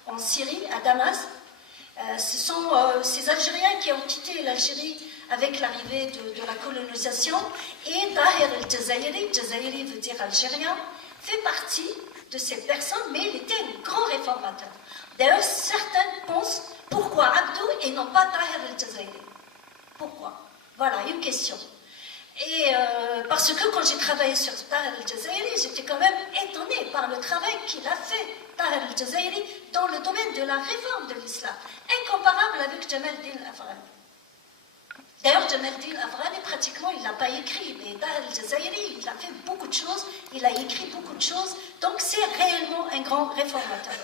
en Syrie, à Damas. Ce sont ces Algériens qui ont quitté l'Algérie avec l'arrivée de la colonisation. Et Tahir al-Jazairi, Jazairi veut dire algérien, fait partie de ces personnes, mais il était un grand réformateur. D'ailleurs, certains pensent pourquoi Abdou et non pas Tahir al-Jazairi. Pourquoi? Voilà, une question. Et parce que quand j'ai travaillé sur Tahir al-Jazairi, j'étais quand même étonnée par le travail qu'il a fait, Tahir al-Jazairi, dans le domaine de la réforme de l'islam, incomparable avec Jamal Din Afghani. D'ailleurs, Jamal Din Afghani, pratiquement, il n'a pas écrit, mais Tahir al-Jazairi, il a fait beaucoup de choses, il a écrit beaucoup de choses, donc c'est réellement un grand réformateur.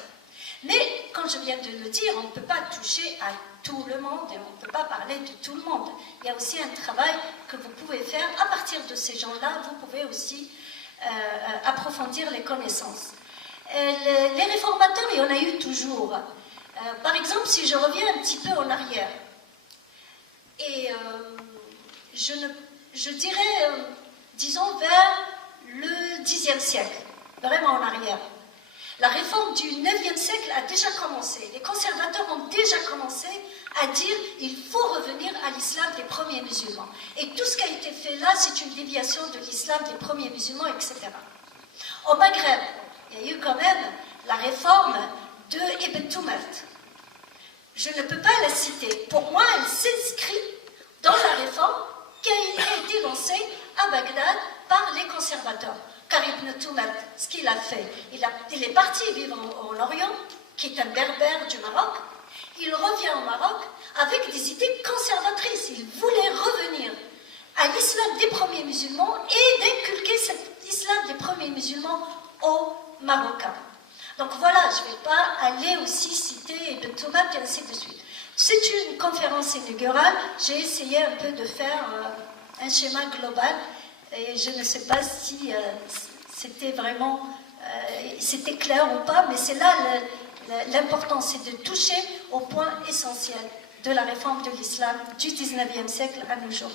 Mais, comme je viens de le dire, on ne peut pas toucher à tout le monde et on ne peut pas parler de tout le monde. Il y a aussi un travail que vous pouvez faire. À partir de ces gens-là, vous pouvez aussi approfondir les connaissances. Les réformateurs, il y en a eu toujours. Par exemple, si je reviens un petit peu en arrière, et je dirais, disons, vers le Xe siècle, vraiment en arrière. La réforme du IXe siècle a déjà commencé. Les conservateurs ont déjà commencé à dire qu'il faut revenir à l'islam des premiers musulmans. Et tout ce qui a été fait là, c'est une déviation de l'islam des premiers musulmans, etc. Au Maghreb, il y a eu quand même la réforme de Ibn Tumalt. je ne peux pas la citer. Pour moi, elle s'inscrit dans la réforme qui a été lancée à Bagdad par les conservateurs. Car Ibn Toumat, ce qu'il a fait, il est parti vivre en Orient, qui est un berbère du Maroc. Il revient au Maroc avec des idées conservatrices. Il voulait revenir à l'islam des premiers musulmans et d'inculquer cet islam des premiers musulmans aux Marocains. Donc voilà, je ne vais pas aller aussi citer Ibn Toumat et ainsi de suite. C'est une conférence inaugurale. J'ai essayé un peu de faire un schéma global et je ne sais pas si c'était vraiment c'était clair ou pas, mais c'est là l'important, c'est de toucher au point essentiel de la réforme de l'islam du 19e siècle à nos jours.